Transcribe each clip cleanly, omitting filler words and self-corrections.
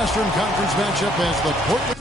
Western Conference matchup as the Portland.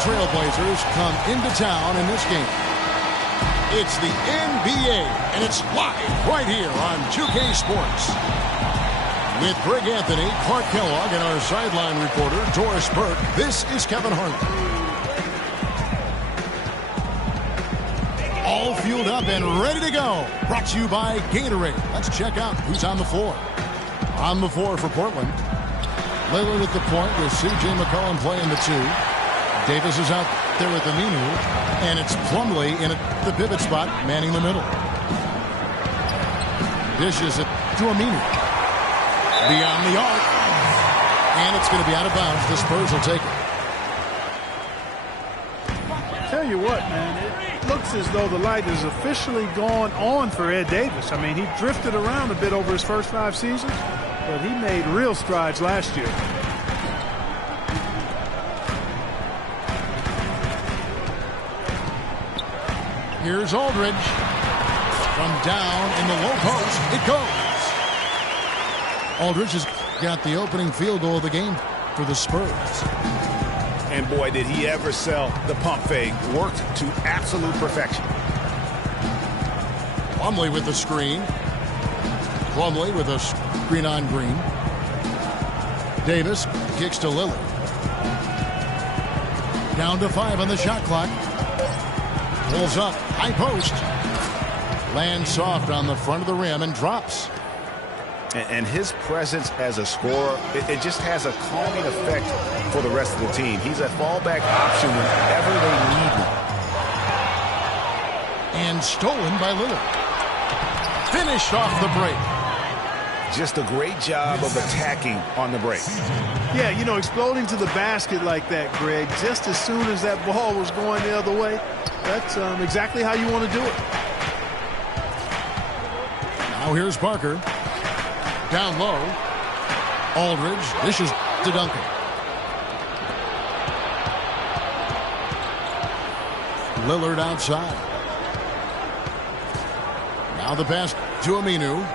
Trailblazers come into town in this game. It's the NBA, and it's live right here on 2K Sports. With Greg Anthony, Clark Kellogg, and our sideline reporter, Doris Burke, this is Kevin Harlan. All fueled up and ready to go. Brought to you by Gatorade. Let's check out who's on the floor. On the floor for Portland. Lillard at the point with C.J. McCollum playing the 2. Davis is out there with Aminu, and it's Plumlee in the pivot spot, manning the middle. Dishes it to Aminu. Beyond the arc. And it's going to be out of bounds. The Spurs will take it. Tell you what, man, it looks as though the light is officially gone on for Ed Davis. I mean, he drifted around a bit over his first 5 seasons, but he made real strides last year. Here's Aldridge. From down in the low post, it goes. Aldridge has got the opening field goal of the game for the Spurs. And boy, did he ever sell the pump fake. Worked to absolute perfection. Plumlee with the screen. Plumlee with a screen on Green. Davis kicks to Lillard. Down to 5 on the shot clock. Pulls up, high post. Lands soft on the front of the rim and drops. And his presence as a scorer, it just has a calming effect for the rest of the team. He's a fallback option whenever they need him. And stolen by Lillard. Finished off the break. just a great job of attacking on the break. Yeah, you know, exploding to the basket like that, Greg, just as soon as that ball was going the other way, that's exactly how you want to do it. Now here's Parker. Down low. Aldridge dishes to Duncan. Lillard outside. Now the pass to Aminu.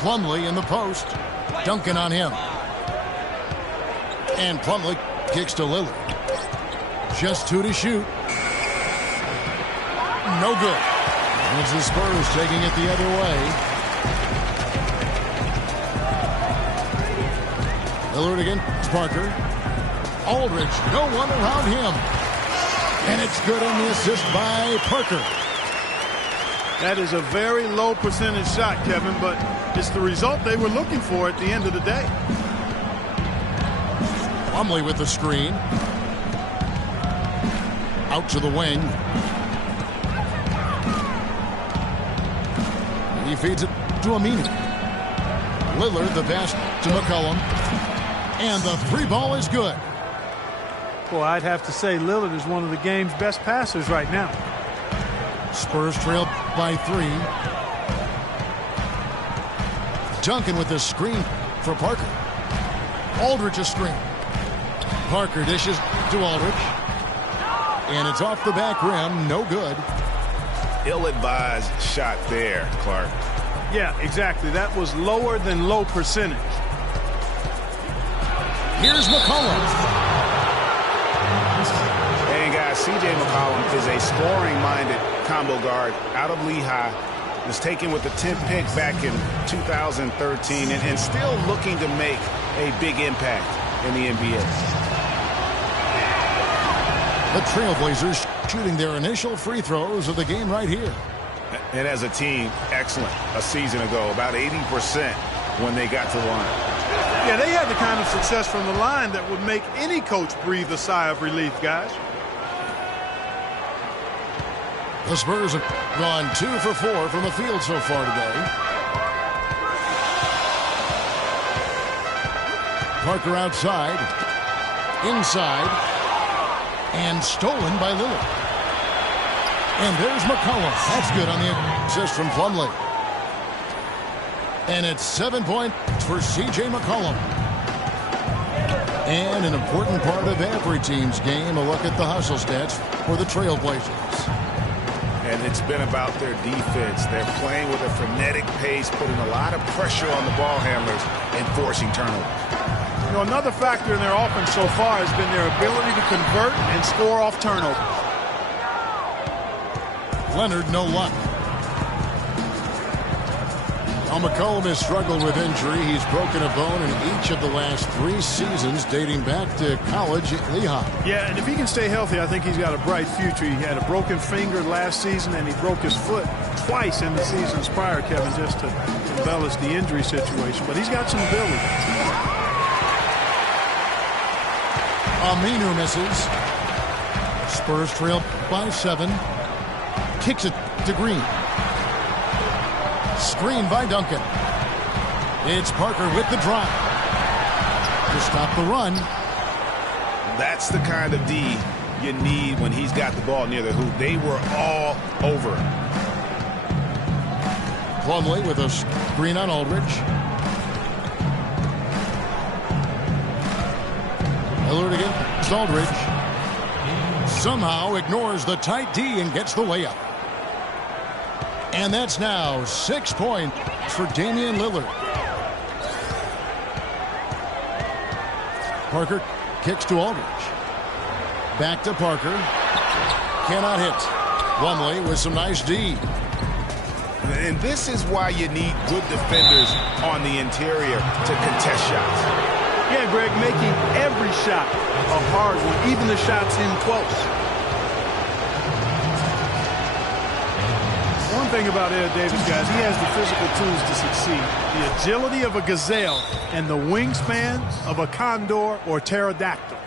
Plumlee in the post. Duncan on him. And Plumlee kicks to Lillard. Just 2 to shoot. No good. And it's the Spurs taking it the other way. Lillard against Parker. Aldridge, no one around him. And it's good on the assist by Parker. That is a very low percentage shot, Kevin, but it's the result they were looking for at the end of the day. Plumlee with the screen. Out to the wing. He feeds it to Aminu. Lillard the pass to McCollum. And the 3 ball is good. Well, I'd have to say Lillard is one of the game's best passers right now. Spurs trail by 3. Duncan with the screen for Parker. Aldridge a screen. Parker dishes to Aldridge. And it's off the back rim. No good. Ill-advised shot there, Clark. Yeah, exactly. That was lower than low percentage. Here's McCollum. And guys, C.J. McCollum is a scoring-minded combo guard out of Lehigh. Was taken with the 10th pick back in 2013 and still looking to make a big impact in the NBA. The Trailblazers shooting their initial free throws of the game right here. And as a team, excellent a season ago, about 80% when they got to the line. Yeah, they had the kind of success from the line that would make any coach breathe a sigh of relief, guys. The Spurs have gone 2 for 4 from the field so far today. Parker outside. Inside. And stolen by Lillard. And there's McCollum. That's good on the assist from Plumlee. And it's 7 points for C.J. McCollum. And an important part of every team's game, a look at the hustle stats for the Trailblazers. And it's been about their defense. They're playing with a frenetic pace, putting a lot of pressure on the ball handlers and forcing turnovers. You know, another factor in their offense so far has been their ability to convert and score off turnovers. Leonard, no luck. Now McCollum has struggled with injury. He's broken a bone in each of the last 3 seasons dating back to college at Lehigh. Yeah, and if he can stay healthy, I think he's got a bright future. He had a broken finger last season, and he broke his foot twice in the seasons prior, Kevin, just to embellish the injury situation. But he's got some ability. Aminu misses. Spurs trail by 7. Kicks it to Green. Screen by Duncan. It's Parker with the drive to stop the run. That's the kind of D you need when he's got the ball near the hoop. They were all over him. Plumlee with a screen on Aldridge. Lillard against Aldridge. Somehow ignores the tight D and gets the layup. And that's now 6 points for Damian Lillard. Parker kicks to Aldridge. Back to Parker. Cannot hit. Plumlee with some nice D. And this is why you need good defenders on the interior to contest shots. Yeah, Greg, making every shot a hard one, even the shots in close. One thing about Ed Davis, guys, he has the physical tools to succeed. The agility of a gazelle and the wingspan of a condor or pterodactyl.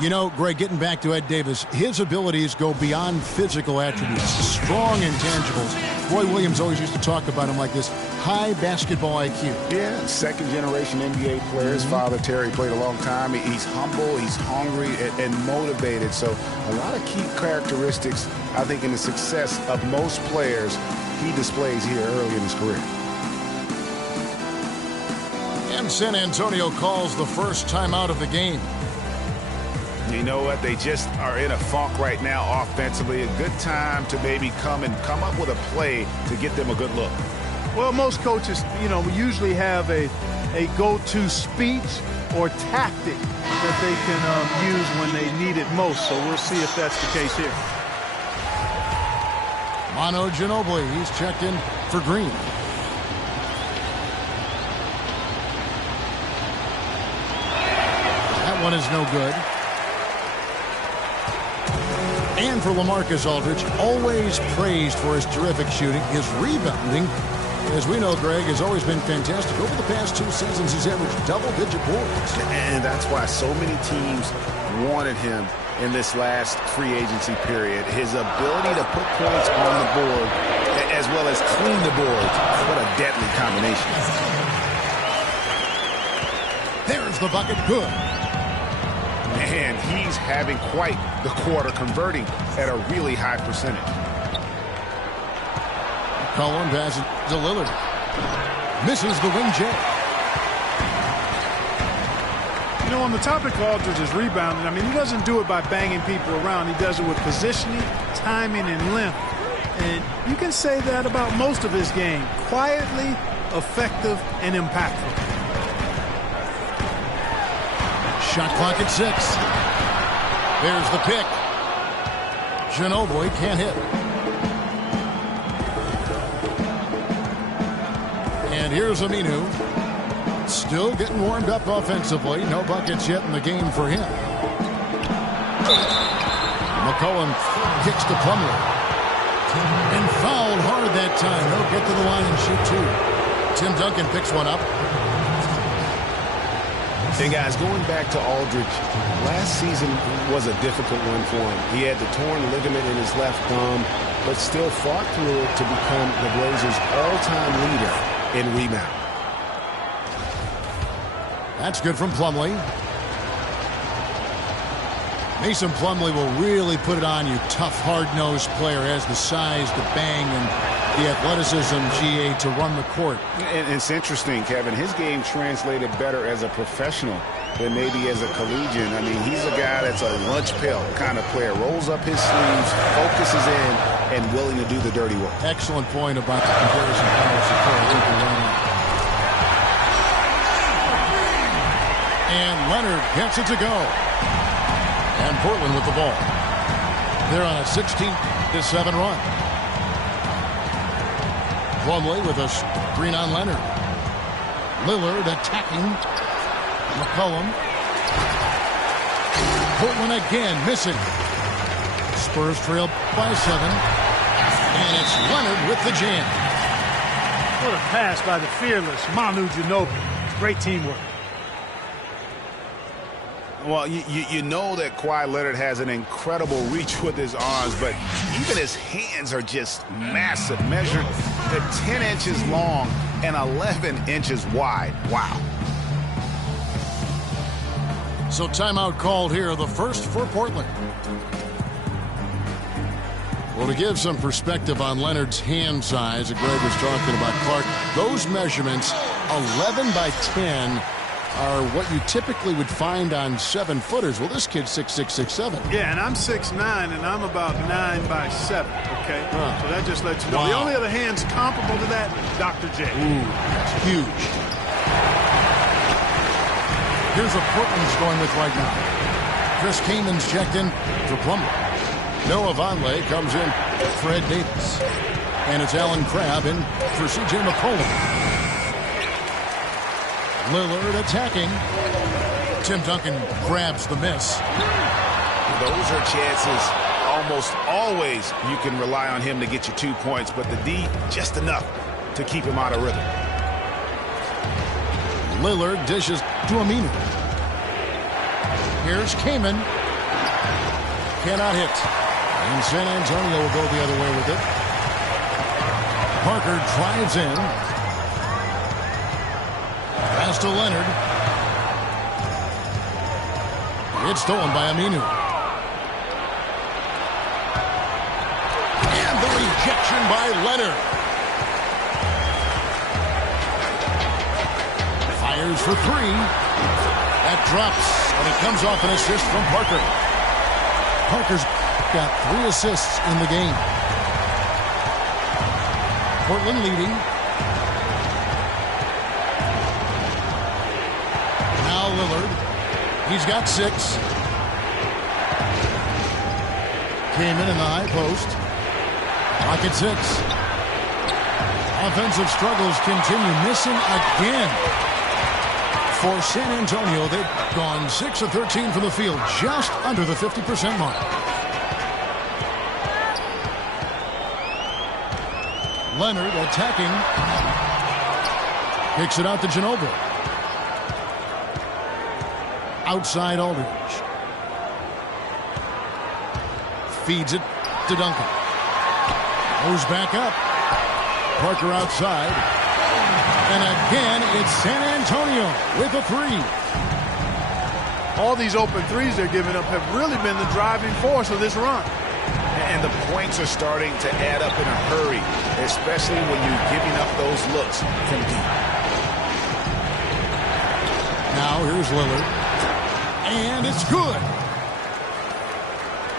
You know, Greg, getting back to Ed Davis, his abilities go beyond physical attributes, strong intangibles. Roy Williams always used to talk about him like this: high basketball IQ. Yeah, second-generation NBA player. His father, Terry, played a long time. He's humble, he's hungry, and motivated. So a lot of key characteristics, I think, in the success of most players he displays here early in his career. And San Antonio calls the first timeout of the game. You know what? They just are in a funk right now offensively. A good time to maybe come up with a play to get them a good look. Well, most coaches, usually have a go-to speech or tactic that they can use when they need it most. So we'll see if that's the case here. Manu Ginobili, he's checked in for Green. That one is no good. And for LaMarcus Aldridge, always praised for his terrific shooting. His rebounding, as we know, Greg, has always been fantastic. Over the past 2 seasons, he's averaged double-digit boards. And that's why so many teams wanted him in this last free agency period. His ability to put points on the board as well as clean the boards. What a deadly combination. There's the bucket. Good. Man, he's having quite the quarter, converting at a really high percentage. Cullen passes to Lillard. Misses the wing J. On the topic of Aldridge's rebounding, I mean, he doesn't do it by banging people around. He does it with positioning, timing, and length. And you can say that about most of his game. Quietly, effective, and impactful. Shot clock at 6. There's the pick. Ginobili can't hit. And here's Aminu. Still getting warmed up offensively. No buckets yet in the game for him. McCollum kicks to Plumlee. And fouled hard that time. He'll get to the line and shoot 2. Tim Duncan picks one up. Hey, guys, going back to Aldridge, last season was a difficult one for him. He had the torn ligament in his left thumb, but still fought through it to become the Blazers' all-time leader in rebound. That's good from Plumlee. Mason Plumlee will really put it on you. Tough, hard-nosed player, has the size to bang and the athleticism, GA, to run the court. And it's interesting, Kevin. His game translated better as a professional than maybe as a collegian. I mean, he's a guy that's a lunch pail kind of player. Rolls up his sleeves, focuses in, and willing to do the dirty work. Excellent point about the comparison. And Leonard gets it to go. And Portland with the ball. They're on a 16-7 run. Plumlee with a screen on Leonard. Lillard attacking. McCollum. Portland again missing. Spurs trail by 7. And it's Leonard with the jam. What a pass by the fearless Manu Ginobili. Great teamwork. Well, you know that Kawhi Leonard has an incredible reach with his arms, but even his hands are just massive, measured at 10 inches long and 11 inches wide. Wow. So timeout called here, the first for Portland. Well, to give some perspective on Leonard's hand size that Greg was talking about, Clark, those measurements, 11 by 10, are what you typically would find on 7-footers. Well, this kid's 6'6", 6'7". Yeah, and I'm 6'9", and I'm about 9 by 7, okay? So that just lets you know. Wow. The only other hands comparable to that, Dr. J. Ooh, that's huge. Here's what Portland's going with right now. Chris Kamen's checked in for Plumlee. Noah Vonleh comes in for Ed Davis. And it's Alan Crabb in for C.J. McCollum. Lillard attacking. Tim Duncan grabs the miss. Those are chances almost always you can rely on him to get you 2 points, but the D just enough to keep him out of rhythm. Lillard dishes to Aminu. Here's Kaman. cannot hit. And San Antonio will go the other way with it. Parker drives in. Pass to Leonard. It's stolen by Aminu. And the rejection by Leonard. Fires for three. That drops, and it comes off an assist from Parker. Parker's got 3 assists in the game. Portland leading. Now Lillard. He's got 6. Came in the high post. Pocket 6. Offensive struggles continue. Missing again. For San Antonio, they've gone 6 of 13 from the field, just under the 50% mark. Leonard attacking. Kicks it out to Ginobili. Outside Aldridge. Feeds it to Duncan. Goes back up. Parker outside. And again, it's San Antonio with a 3. All these open threes they're giving up have really been the driving force of this run. And the points are starting to add up in a hurry, especially when you're giving up those looks from deep. Now here's Lillard. And it's good.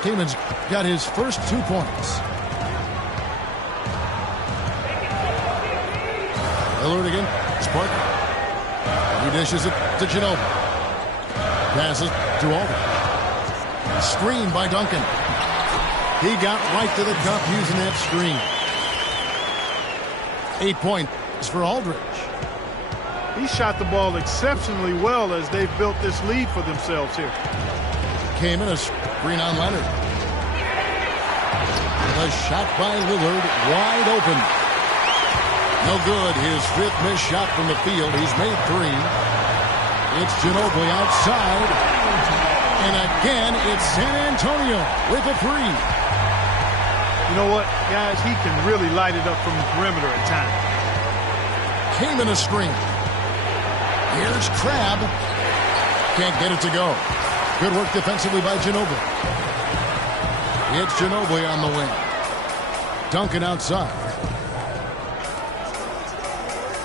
Kamen's got his first 2 points. Lillard again. It's Parker. He dishes it to Ginobili. Passes to Aldridge. Screen by Duncan. He got right to the cup using that screen. 8 points for Aldridge. He shot the ball exceptionally well as they've built this lead for themselves here. Came in a screen on Leonard. A shot by Lillard, wide open. No good. His 5th missed shot from the field. He's made 3. It's Ginobili outside. And again, it's San Antonio with a 3. You know what, guys? He can really light it up from the perimeter at times. Came in a screen. Here's Crabbe. Can't get it to go. Good work defensively by Ginobili. It's Ginobili on the wing. Duncan outside.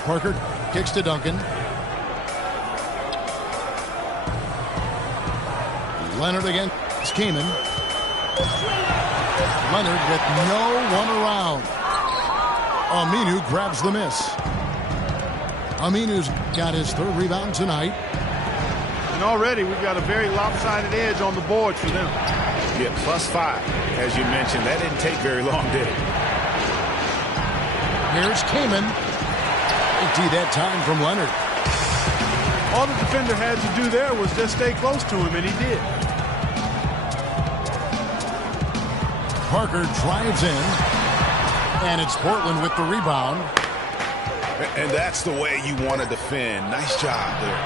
Parker kicks to Duncan. Leonard against Kaman. Leonard with no one around. Aminu grabs the miss. Aminu's got his 3rd rebound tonight. And already we've got a very lopsided edge on the board for them. Yeah, +5. As you mentioned, that didn't take very long, did it? Here's Kaman. Empty that time from Leonard. All the defender had to do there was just stay close to him, and he did. Parker drives in. And it's Portland with the rebound. And that's the way you want to defend. Nice job there.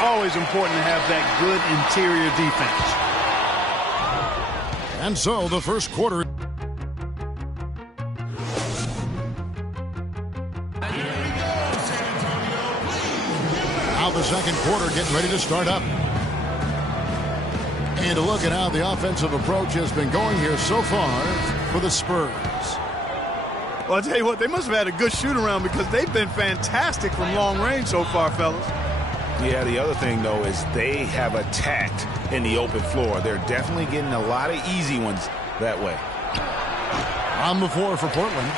Always important to have that good interior defense. And so the first quarter. Now the second quarter getting ready to start up. And to look at how the offensive approach has been going here so far for the Spurs. Well, I'll tell you what, they must have had a good shoot-around because they've been fantastic from long range so far, fellas. Yeah, the other thing, though, is they have attacked in the open floor. They're definitely getting a lot of easy ones that way. On the floor for Portland.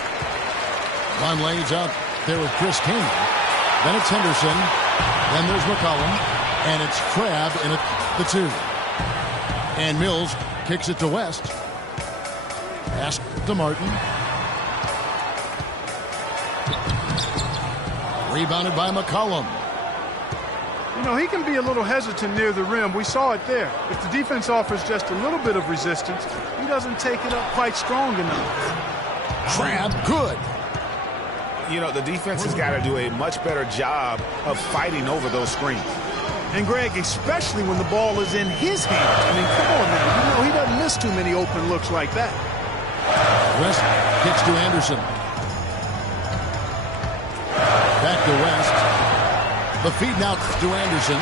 One lays out there with Chris King. Then it's Henderson. Then there's McCollum. And it's Crabbe in the 2. And Mills kicks it to West. Pass to Martin. Rebounded by McCollum. You know, he can be a little hesitant near the rim. We saw it there. If the defense offers just a little bit of resistance, he doesn't take it up quite strong enough. Crabbe, good. You know, the defense has got to do a much better job of fighting over those screens. And Greg, especially when the ball is in his hands. I mean, come on now. You know he doesn't miss too many open looks like that. West kicks to Anderson. Back to West. The feed now to Anderson.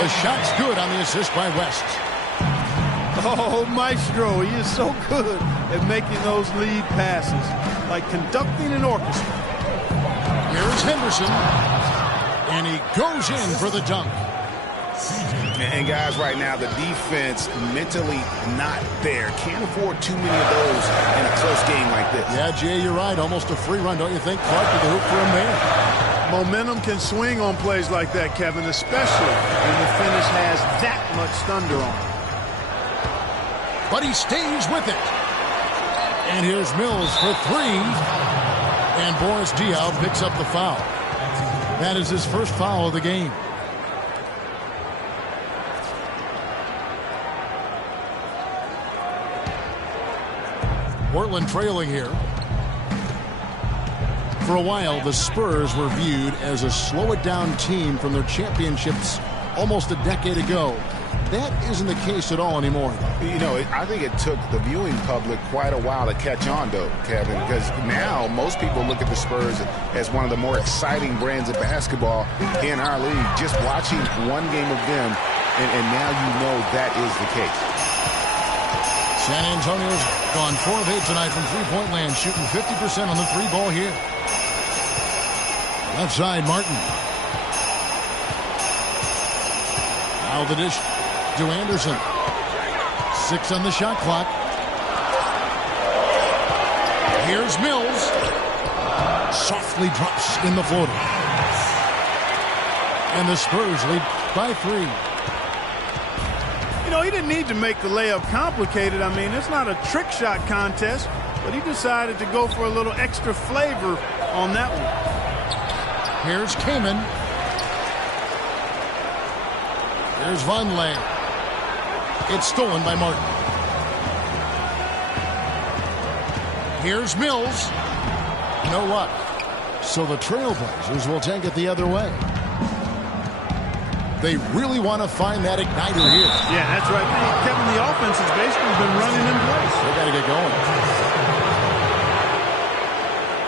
The shot's good on the assist by West. Oh, Maestro, he is so good at making those lead passes, like conducting an orchestra. Here's Henderson, and he goes in for the dunk. And guys, right now, the defense mentally not there. Can't afford too many of those in a close game like this. Yeah, Jay, you're right. Almost a free run, don't you think? Clark with the hoop for a man. Momentum can swing on plays like that, Kevin, especially when the finish has that much thunder on it. But he stays with it. And here's Mills for three. And Boris Diaw picks up the foul. That is his first foul of the game. Portland trailing here. For a while, the Spurs were viewed as a slow-it-down team from their championships almost a decade ago. That isn't the case at all anymore. You know, I think it took the viewing public quite a while to catch on, though, Kevin, because now most people look at the Spurs as one of the more exciting brands of basketball in our league. Just watching one game of them, and now you know that is the case. San Antonio's gone 4 of 8 tonight from three-point land, shooting 50% on the three ball here. Left side, Martin. Now the dish to Anderson. 6 on the shot clock. Here's Mills. Softly drops in the floater. And the Spurs lead by 3. You know, he didn't need to make the layup complicated. I mean, it's not a trick shot contest, but he decided to go for a little extra flavor on that one. Here's Kaman. Here's Vonleh. It's stolen by Martin. Here's Mills. No luck. So the Trailblazers will take it the other way. They really want to find that igniter here. Yeah, that's right. Kevin, the offense has basically been running in place. They got to get going.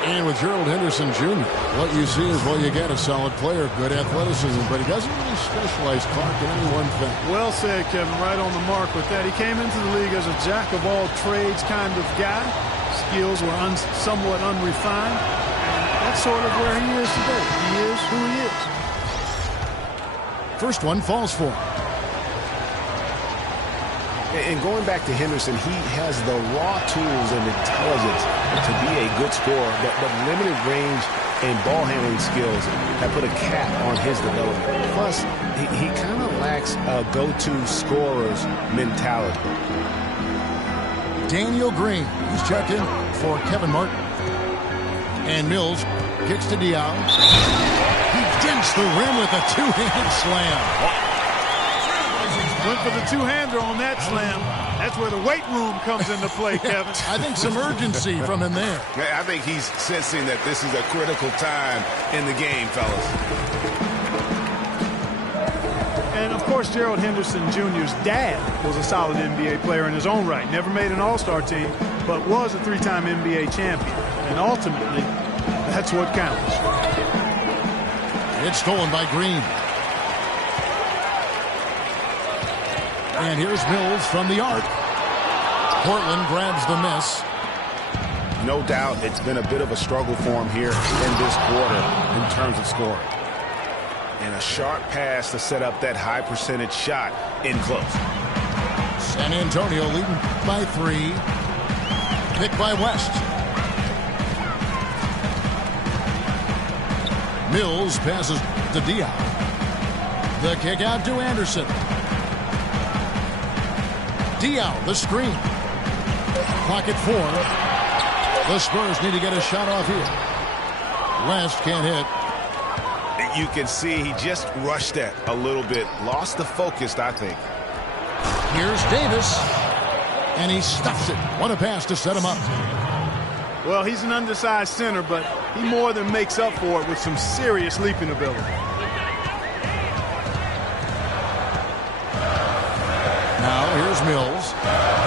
And with Gerald Henderson Jr., what you see is what you get. A solid player, good athleticism, but he doesn't really specialize, Clark, in any one thing. Well said, Kevin. Right on the mark with that. He came into the league as a jack-of-all-trades kind of guy. Skills were somewhat unrefined. And that's sort of where he is today. He is who he is. First one falls for him. And going back to Henderson, he has the raw tools and intelligence to be a good scorer, but limited range and ball handling skills have put a cap on his development. Plus, he kind of lacks a go-to scorer's mentality. Daniel Green, he's checked in for Kevin Martin. And Mills kicks to Diaw. He dinks the rim with a two-handed slam. Went for the two-hander on that slam. That's where the weight room comes into play, Kevin. I think some urgency from him there. I think he's sensing that this is a critical time in the game, fellas. And, of course, Gerald Henderson Jr.'s dad was a solid NBA player in his own right. Never made an all-star team, but was a 3-time NBA champion. And ultimately, that's what counts. It's stolen by Green. And here's Mills from the arc. Portland grabs the miss. No doubt it's been a bit of a struggle for him here in this quarter in terms of scoring. And a sharp pass to set up that high percentage shot in close. San Antonio leading by 3. Picked by West. Mills passes to Diaw. The kick out to Anderson. Diaw, the screen. Pocket 4. The Spurs need to get a shot off here. West can't hit. You can see he just rushed that a little bit. Lost the focus, I think. Here's Davis. And he stuffs it. What a pass to set him up. Well, he's an undersized center, but he more than makes up for it with some serious leaping ability. Mills.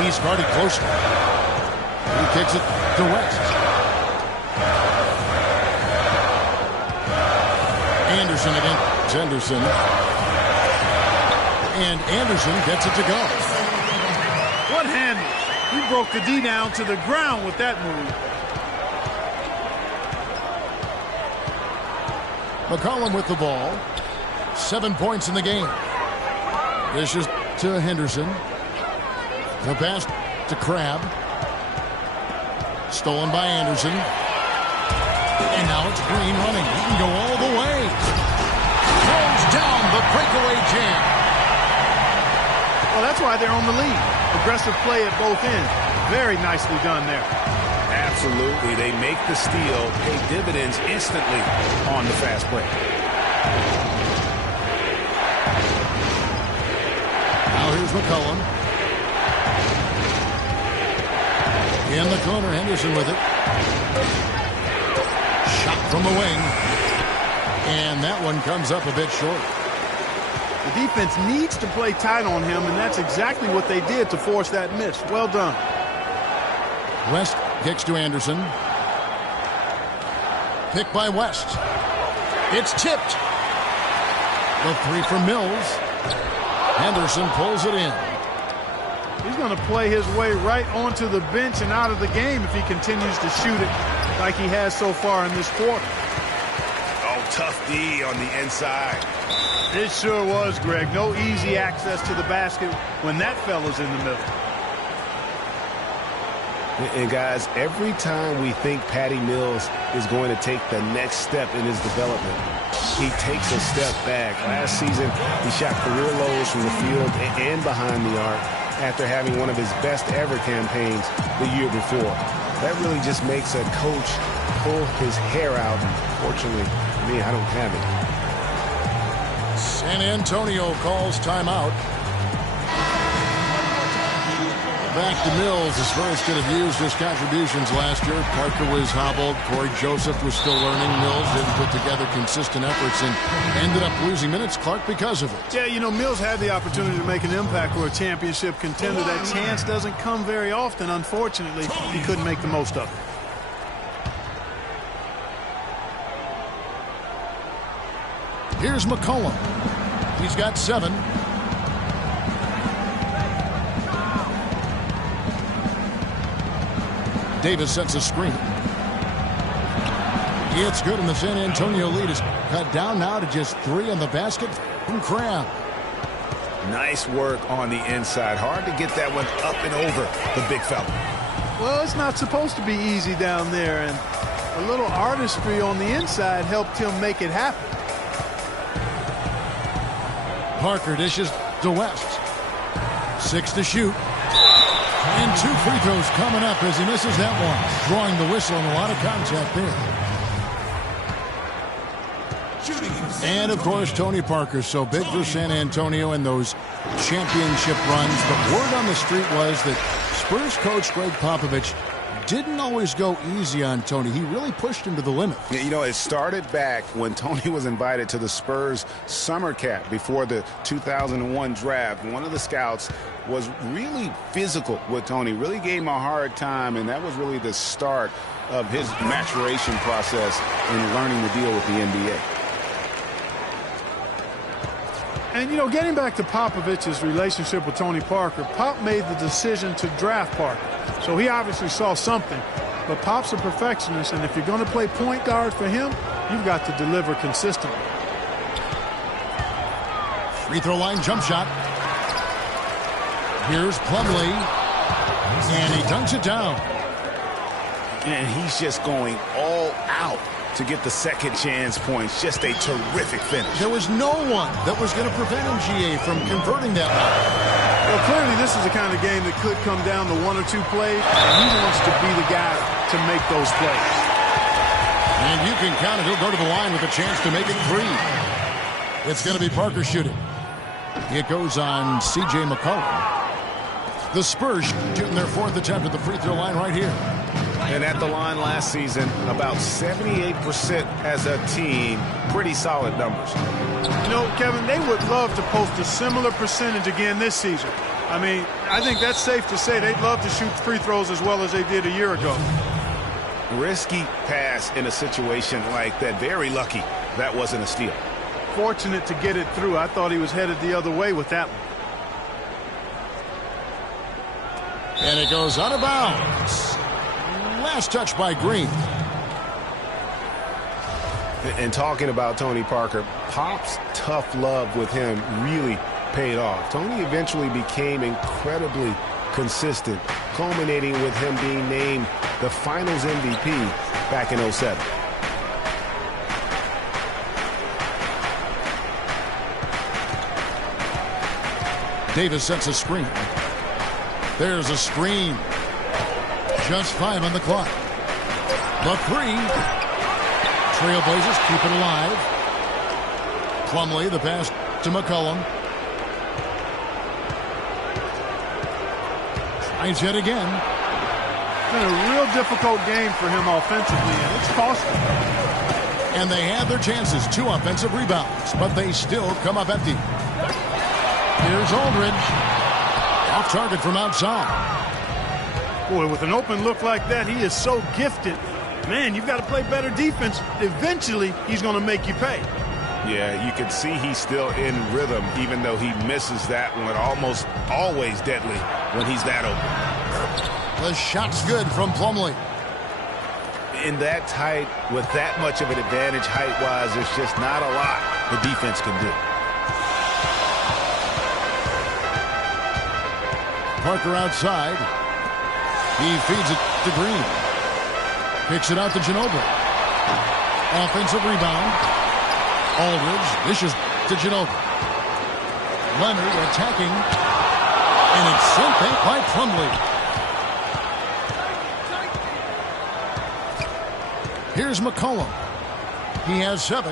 He's guarded closely. He kicks it to West. Anderson against Henderson. And Anderson gets it to go. What handle? He broke the D down to the ground with that move. McCollum with the ball. 7 points in the game. Dishes to Henderson. The pass to Crabbe. Stolen by Anderson. And now it's Green running. He can go all the way. Throws down the breakaway jam. Well, that's why they're on the lead. Aggressive play at both ends. Very nicely done there. Absolutely. They make the steal, pay dividends instantly on the fast break. Now here's McCollum. In the corner, Henderson with it. Shot from the wing. And that one comes up a bit short. The defense needs to play tight on him, and that's exactly what they did to force that miss. Well done. West kicks to Anderson. Picked by West. It's tipped. The three from Mills. Henderson pulls it in. He's going to play his way right onto the bench and out of the game if he continues to shoot it like he has so far in this quarter. Oh, tough D on the inside. It sure was, Greg. No easy access to the basket when that fella's in the middle. And guys, every time we think Patty Mills is going to take the next step in his development, he takes a step back. Last season, he shot career lows from the field and behind the arc after having one of his best ever campaigns the year before. That really just makes a coach pull his hair out. Unfortunately, for me, I don't have it. San Antonio calls timeout. Back to Mills. The Spurs could have used his contributions last year. Parker was hobbled. Corey Joseph was still learning. Mills didn't put together consistent efforts and ended up losing minutes, Clark, because of it. Yeah, you know, Mills had the opportunity to make an impact for a championship contender. That chance doesn't come very often. Unfortunately, he couldn't make the most of it. Here's McCollum. He's got 7. Davis sets a screen. It's good, and the San Antonio lead is cut down now to just 3 on the basket from Crabbe. Nice work on the inside. Hard to get that one up and over the big fella. Well, it's not supposed to be easy down there, and a little artistry on the inside helped him make it happen. Parker dishes to West. 6 to shoot. And 2 free throws coming up as he misses that one. Drawing the whistle and a lot of contact there. And, of course, Tony Parker. So big for San Antonio in those championship runs. But word on the street was that Spurs coach Greg Popovich didn't always go easy on Tony. He really pushed him to the limit. Yeah, you know, it started back when Tony was invited to the Spurs summer camp before the 2001 draft. One of the scouts was really physical with Tony, really gave him a hard time, and that was really the start of his maturation process in learning to deal with the NBA. And, you know, getting back to Popovich's relationship with Tony Parker, Pop made the decision to draft Parker. So he obviously saw something. But Pop's a perfectionist, and if you're going to play point guard for him, you've got to deliver consistently. Free throw line jump shot. Here's Plumlee. And he dunks it down. And he's just going all out to get the second chance points. Just a terrific finish. There was no one that was going to prevent him, GA, from converting that one. Well, clearly this is the kind of game that could come down to 1 or 2 plays, and he wants to be the guy to make those plays. And you can count it. He'll go to the line with a chance to make it 3. It's going to be Parker shooting. It goes on C.J. McCollum. The Spurs shooting their 4th attempt at the free throw line right here. And at the line last season, about 78% as a team. Pretty solid numbers. You know, Kevin, they would love to post a similar percentage again this season. I mean, I think that's safe to say they'd love to shoot free throws as well as they did a year ago. Risky pass in a situation like that. Very lucky that wasn't a steal. Fortunate to get it through. I thought he was headed the other way with that one. And it goes out of bounds. Last touch by Green. And talking about Tony Parker, Pop's tough love with him really paid off. Tony eventually became incredibly consistent, culminating with him being named the Finals MVP back in '07. Davis sets a screen. There's a screen. Just 5 on the clock. The 3. Trailblazers keep it alive. Plumlee, the pass to McCollum. Tries it again. It's been a real difficult game for him offensively, and it's costing. And they have their chances. 2 offensive rebounds, but they still come up empty. Here's Aldridge. Off target from outside. Boy, with an open look like that, he is so gifted. Man, you've got to play better defense. Eventually, he's going to make you pay. Yeah, you can see he's still in rhythm, even though he misses that one. Almost always deadly when he's that open. The shot's good from Plumlee. In that tight, with that much of an advantage height-wise, there's just not a lot the defense can do. Parker outside. He feeds it to Green. Kicks it out to Ginobili. Offensive rebound. Aldridge dishes to Ginobili. Leonard attacking. And it's sent back by Plumlee. Here's McCollum. He has 7.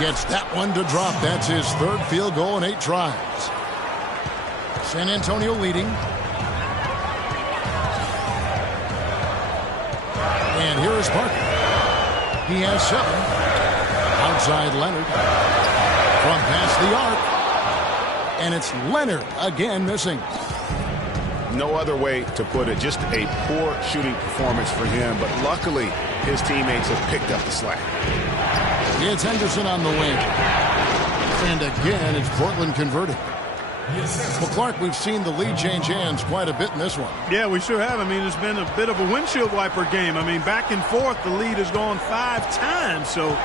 Gets that one to drop. That's his 3rd field goal in 8 tries. San Antonio leading. And here is Parker. He has 7. Outside Leonard. From past the arc. And it's Leonard again missing. No other way to put it. Just a poor shooting performance for him. But luckily, his teammates have picked up the slack. It's Henderson on the wing. And again, it's Portland converting. Well, Clark, we've seen the lead change hands quite a bit in this one. Yeah, we sure have. I mean, it's been a bit of a windshield wiper game. I mean, back and forth, the lead has gone 5 times, so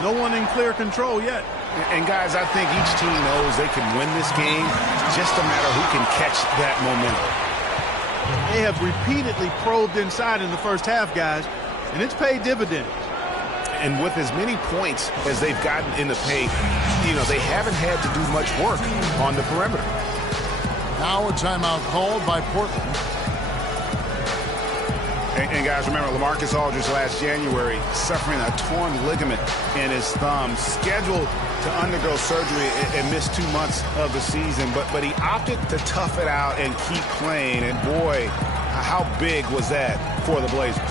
no one in clear control yet. And, guys, I think each team knows they can win this game. It's just a matter who can catch that momentum. They have repeatedly probed inside in the first half, guys, and it's paid dividends. And with as many points as they've gotten in the paint, you know, they haven't had to do much work on the perimeter. Now a timeout called by Portland. And guys, remember, LaMarcus Aldridge last January suffering a torn ligament in his thumb, scheduled to undergo surgery and miss 2 months of the season. But he opted to tough it out and keep playing. And boy, how big was that for the Blazers?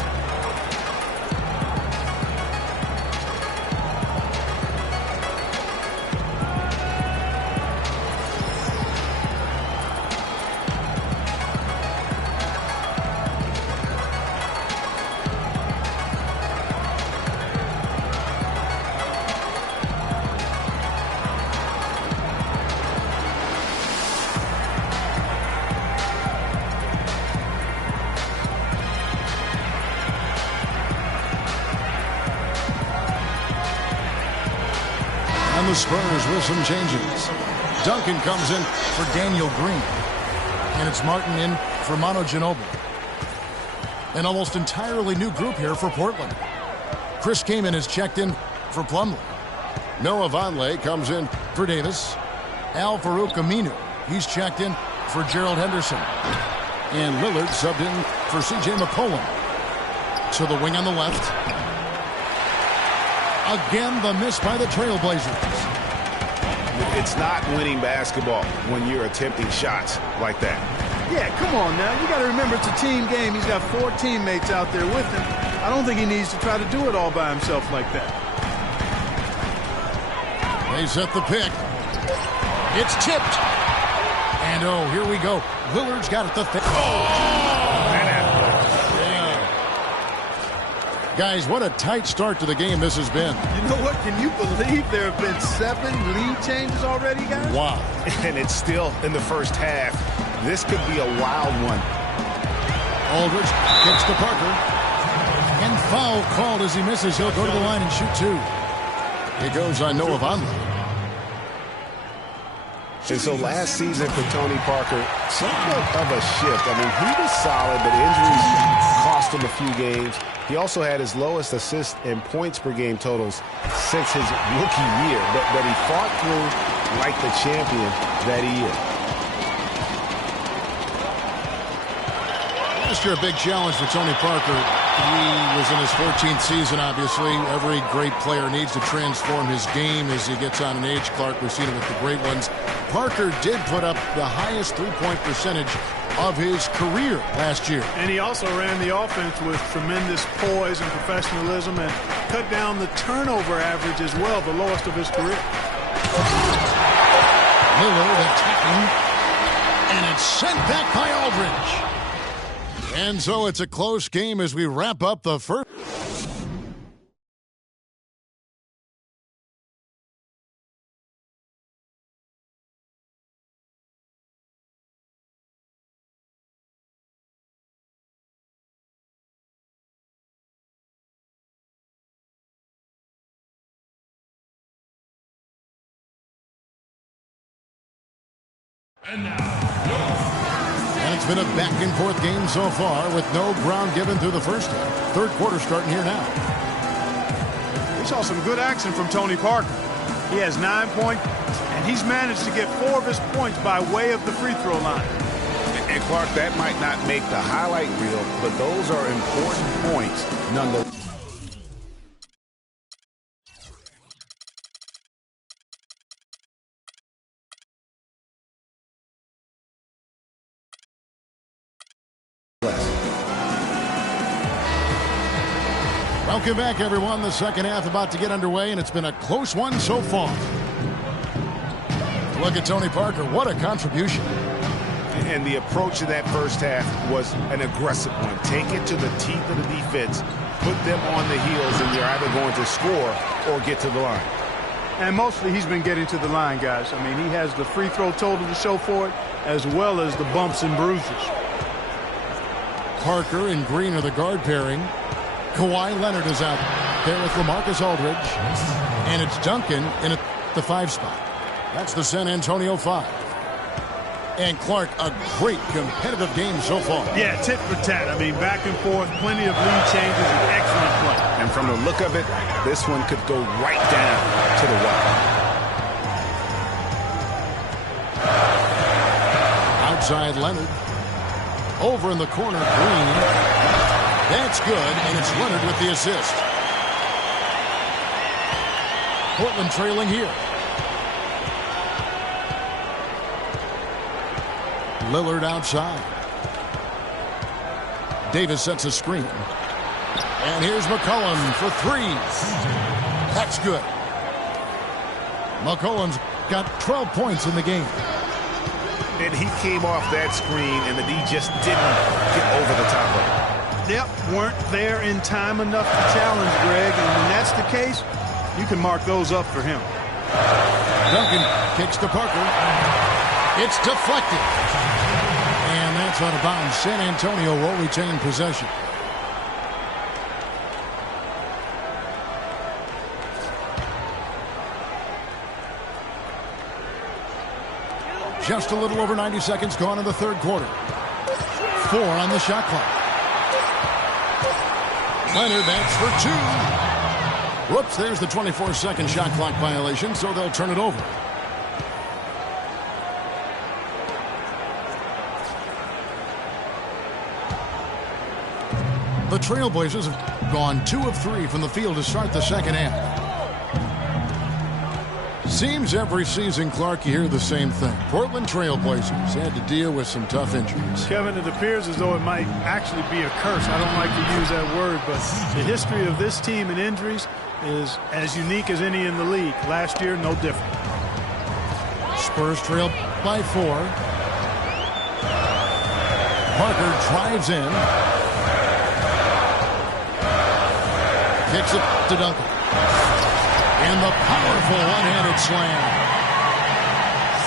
And the Spurs with some changes. Duncan comes in for Daniel Green. And it's Martin in for Manu Ginobili. An almost entirely new group here for Portland. Chris Kaman is checked in for Plumlee. Noah Vonleh comes in for Davis. Al Farouk Aminu, he's checked in for Gerald Henderson. And Lillard subbed in for C.J. McCollum. To the wing on the left. Again, the miss by the Trailblazers. It's not winning basketball when you're attempting shots like that. Yeah, come on now. You got to remember it's a team game. He's got 4 teammates out there with him. I don't think he needs to try to do it all by himself like that. They set the pick. It's tipped. And, oh, here we go. Lillard's got it. Guys, what a tight start to the game this has been. You know what? Can you believe there have been 7 lead changes already, guys? Wow. And it's still in the first half. This could be a wild one. Aldridge kicks to Parker. And foul called as he misses. He'll go to the line and shoot 2. He goes on Noah Vonleh. And so last season for Tony Parker, somewhat of a shift. I mean, he was solid, but injuries cost him a few games. He also had his lowest assist and points per game totals since his rookie year. But he fought through like the champion that he is. Last year, a big challenge for Tony Parker. He was in his 14th season, obviously. Every great player needs to transform his game as he gets on in age. Clark, we've seen it with the great ones. Parker did put up the highest three-point percentage of his career last year. And he also ran the offense with tremendous poise and professionalism and cut down the turnover average as well, the lowest of his career. Lillard attacking, and it's sent back by Aldridge. And so it's a close game as we wrap up the first. And it's been a back-and-forth game so far with no ground given through the first half. Third quarter starting here now. We saw some good action from Tony Parker. He has 9 points, and he's managed to get 4 of his points by way of the free throw line. And Clark, that might not make the highlight reel, but those are important points nonetheless. Welcome back, everyone. The second half about to get underway, and it's been a close one so far. Look at Tony Parker. What a contribution. And the approach to that first half was an aggressive one. Take it to the teeth of the defense, put them on the heels, and you're either going to score or get to the line. And mostly he's been getting to the line, guys. I mean, he has the free throw total to show for it, as well as the bumps and bruises. Parker and Green are the guard pairing. Kawhi Leonard is out there with LaMarcus Aldridge. And it's Duncan in the 5 spot. That's the San Antonio 5. And Clark, a great competitive game so far. Yeah, tit for tat. I mean, back and forth, plenty of lead changes, and excellent play. And from the look of it, this one could go right down to the wire. Outside Leonard. Over in the corner, Green. That's good, and it's Leonard with the assist. Portland trailing here. Lillard outside. Davis sets a screen. And here's McCollum for 3. That's good. McCollum's got 12 points in the game. And he came off that screen, and the D just didn't get over the top of it. Yep, weren't there in time enough to challenge Greg, and when that's the case, you can mark those up for him. Duncan kicks to Parker. It's deflected. And that's out of bounds. San Antonio will retain possession. Just a little over 90 seconds gone in the third quarter. 4 on the shot clock. Leonard, that's for 2. Whoops, there's the 24-second shot clock violation, so they'll turn it over. The Trailblazers have gone 2 of 3 from the field to start the second half. Seems every season, Clark, you hear the same thing. Portland Trailblazers had to deal with some tough injuries. Kevin, it appears as though it might actually be a curse. I don't like to use that word, but the history of this team and injuries is as unique as any in the league. Last year, no different. Spurs trail by 4. Parker drives in. Kicks it to Duncan. And the powerful one-handed slam.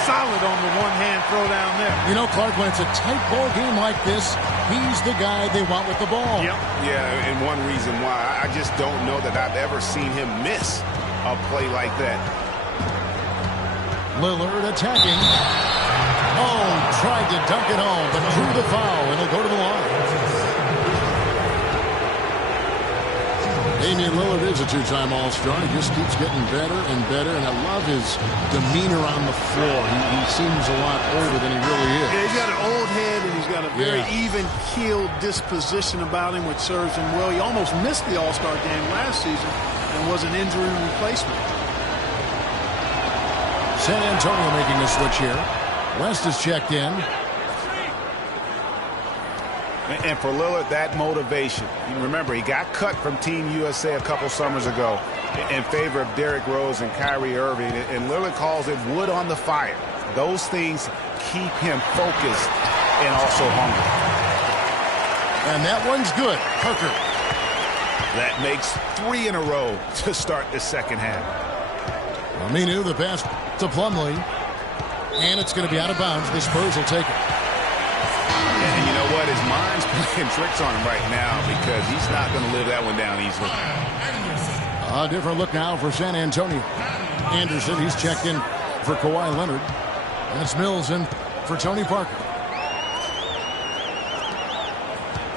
Solid on the one-hand throw down there. You know, Clark, when it's a tight ball game like this, he's the guy they want with the ball. Yep. Yeah, and one reason why, I just don't know that I've ever seen him miss a play like that. Lillard attacking. Oh, tried to dunk it home, but drew the foul, and he'll go to the line. Damian Lillard is a two-time All-Star. He just keeps getting better and better, and I love his demeanor on the floor. He seems a lot older than he really is. Yeah, he's got an old head, and he's got a very even-keeled disposition about him, which serves him well. He almost missed the All-Star game last season and was an injury replacement. San Antonio making a switch here. West is checked in. And for Lillard, that motivation. You remember, he got cut from Team USA a couple summers ago in favor of Derrick Rose and Kyrie Irving. And Lillard calls it wood on the fire. Those things keep him focused and also hungry. And that one's good. Parker. That makes 3 in a row to start the second half. Aminu, the pass to Plumlee. And it's going to be out of bounds. The Spurs will take it. And you know what? His mind's playing tricks on him right now because he's not going to live that one down easily. A different look now for San Antonio. Anderson, he's checked in for Kawhi Leonard. And it's Mills in for Tony Parker.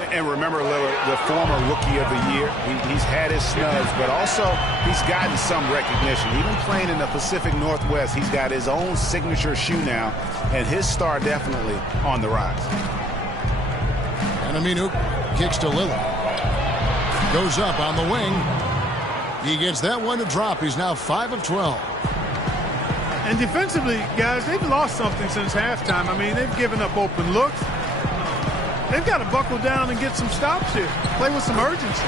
And remember, Lillard, the former Rookie of the Year, he's had his snubs, but also he's gotten some recognition. Even playing in the Pacific Northwest, he's got his own signature shoe now, and his star definitely on the rise. And Aminu kicks to Lillard. Goes up on the wing. He gets that one to drop. He's now 5 of 12. And defensively, guys, they've lost something since halftime. I mean, they've given up open looks. They've got to buckle down and get some stops here. Play with some urgency.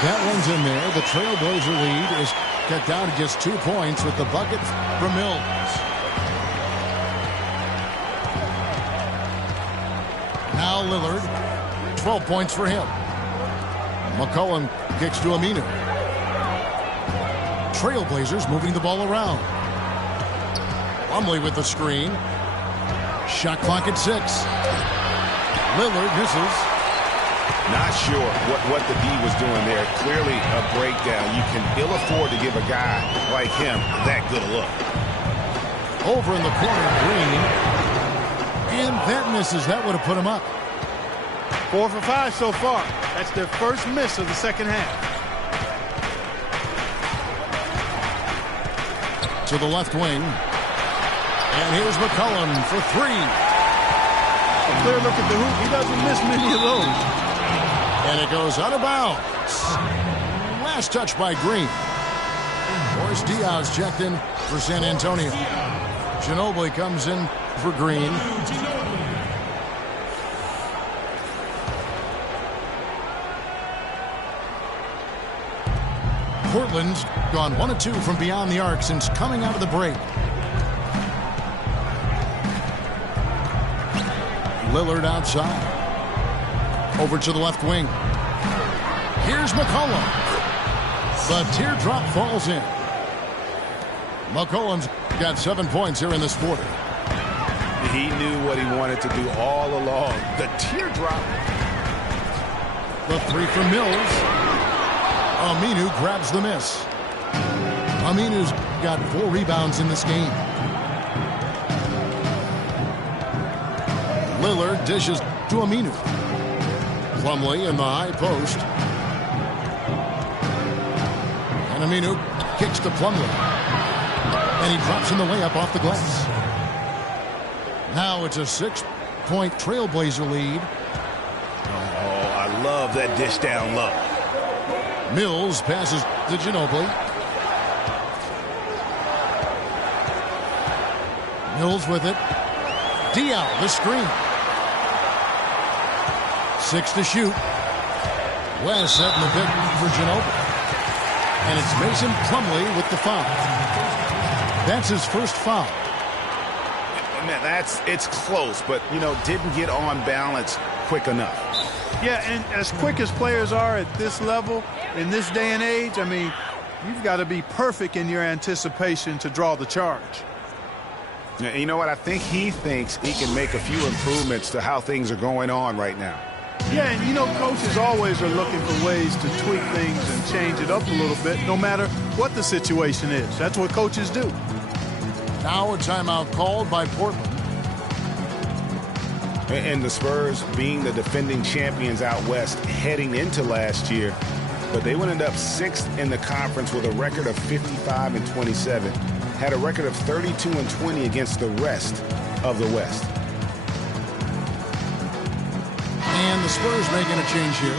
That one's in there. The Trailblazer lead is cut down to just 2 points with the bucket from Mills. Now Lillard, 12 points for him. McCollum kicks to Aminu. Trailblazers moving the ball around. Plumlee with the screen. Shot clock at 6. Lillard misses. Not sure what the D was doing there. Clearly a breakdown. You can ill afford to give a guy like him that good a look. Over in the corner, Green. And that misses. That would have put him up. 4 for 5 so far. That's their first miss of the second half. To the left wing. And here's McCollum for 3. A clear look at the hoop. He doesn't miss many of those. And it goes out of bounds. Last touch by Green. Boris Diaz checked in for San Antonio. Ginobili comes in for Green. Portland's gone 1 of 2 from beyond the arc since coming out of the break. Lillard outside. Over to the left wing. Here's McCollum. The teardrop falls in. McCollum's got 7 points here in this quarter. He knew what he wanted to do all along. The teardrop. The 3 from Mills. Aminu grabs the miss. Aminu's got 4 rebounds in this game. Lillard dishes to Aminu. Plumlee in the high post. And Aminu kicks to Plumlee. And he drops in the layup off the glass. Now it's a 6-point Trailblazer lead. Oh, I love that dish down low. Mills passes to Ginobili. Mills with it. Diaw, the screen. 6 to shoot. West setting the pick for Ginobili. And it's Mason Plumlee with the foul. That's his first foul. Man, it's close, but, didn't get on balance quick enough. Yeah, and as quick as players are at this level, in this day and age, I mean, you've got to be perfect in your anticipation to draw the charge. Yeah, you know what? I think he thinks he can make a few improvements to how things are going on right now. Yeah, and coaches always are looking for ways to tweak things and change it up a little bit, no matter what the situation is. That's what coaches do. Now a timeout called by Portland. And the Spurs, being the defending champions out west heading into last year, but they would end up 6th in the conference with a record of 55-27, had a record of 32-20 against the rest of the West. And the Spurs making a change here.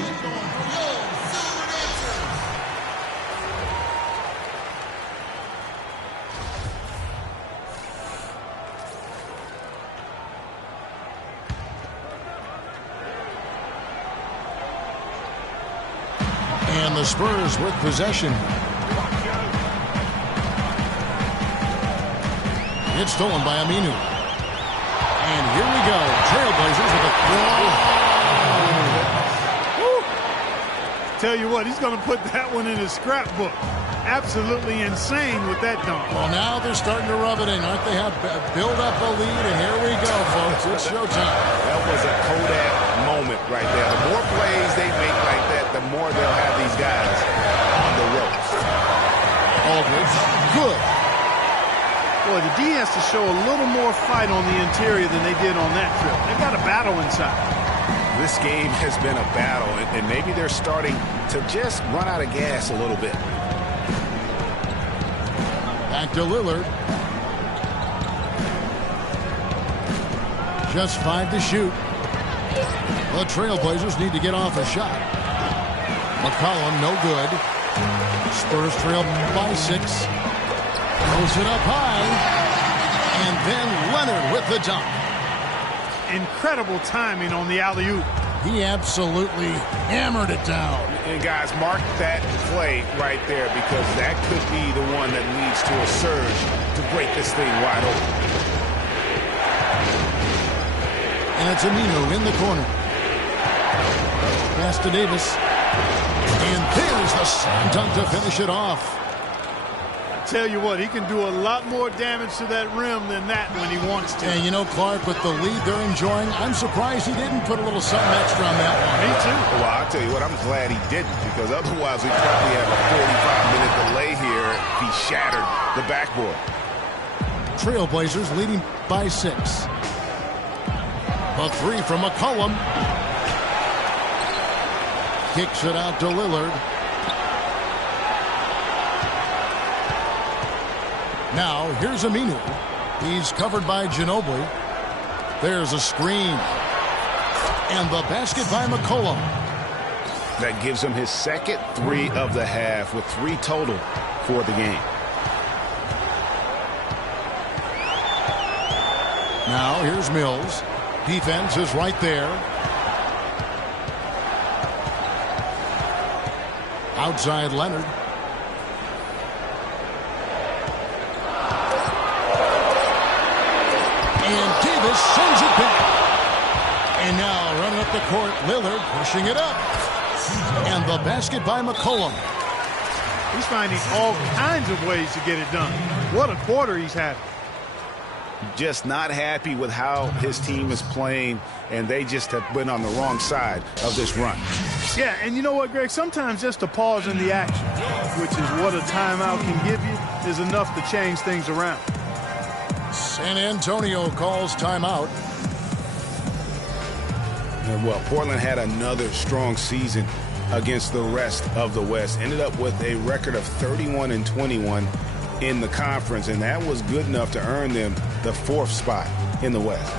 And the Spurs with possession. It's stolen by Aminu. And here we go. Trailblazers with a throw. Tell you what, he's going to put that one in his scrapbook. Absolutely insane with that dunk. Well, now they're starting to rub it in, aren't they? Have build up a lead, and here we go, folks. It's showtime. That was a Kodak moment right there. The more plays they make like that, the more they'll have these guys on the ropes. Aldridge, good. Boy, the D has to show a little more fight on the interior than they did on that trip. They've got a battle inside. This game has been a battle, and maybe they're starting to just run out of gas a little bit. Back to Lillard. Just 5 to shoot. The Trailblazers need to get off a shot. McCollum, no good. Spurs trail by 6. Throws it up high. And then Leonard with the dunk. Incredible timing on the alley-oop. He absolutely hammered it down. And guys, mark that play right there, because that could be the one that leads to a surge to break this thing wide open. And it's Aminu in the corner. Pass to Davis. And there's the slam dunk to finish it off. Tell you what, he can do a lot more damage to that rim than that when he wants to. And Clark, with the lead they're enjoying, I'm surprised he didn't put a little something extra on that one. Me too. Well, I'll tell you what, I'm glad he didn't, because otherwise we'd probably have a 45-minute delay here if he shattered the backboard. Trailblazers leading by 6. A 3 from McCollum. Kicks it out to Lillard. Now, here's Aminu. He's covered by Ginobili. There's a screen. And the basket by McCollum. That gives him his second 3 of the half, with 3 total for the game. Now, here's Mills. Defense is right there. Outside Leonard. And Davis sends it back. And now running up the court, Lillard pushing it up. And the basket by McCollum. He's finding all kinds of ways to get it done. What a quarter he's had. Just not happy with how his team is playing, and they just have been on the wrong side of this run. Yeah, and you know what, Greg? Sometimes just a pause in the action, which is what a timeout can give you, is enough to change things around. San Antonio calls timeout. And well, Portland had another strong season against the rest of the West. Ended up with a record of 31-21 in the conference, and that was good enough to earn them the 4th spot in the West.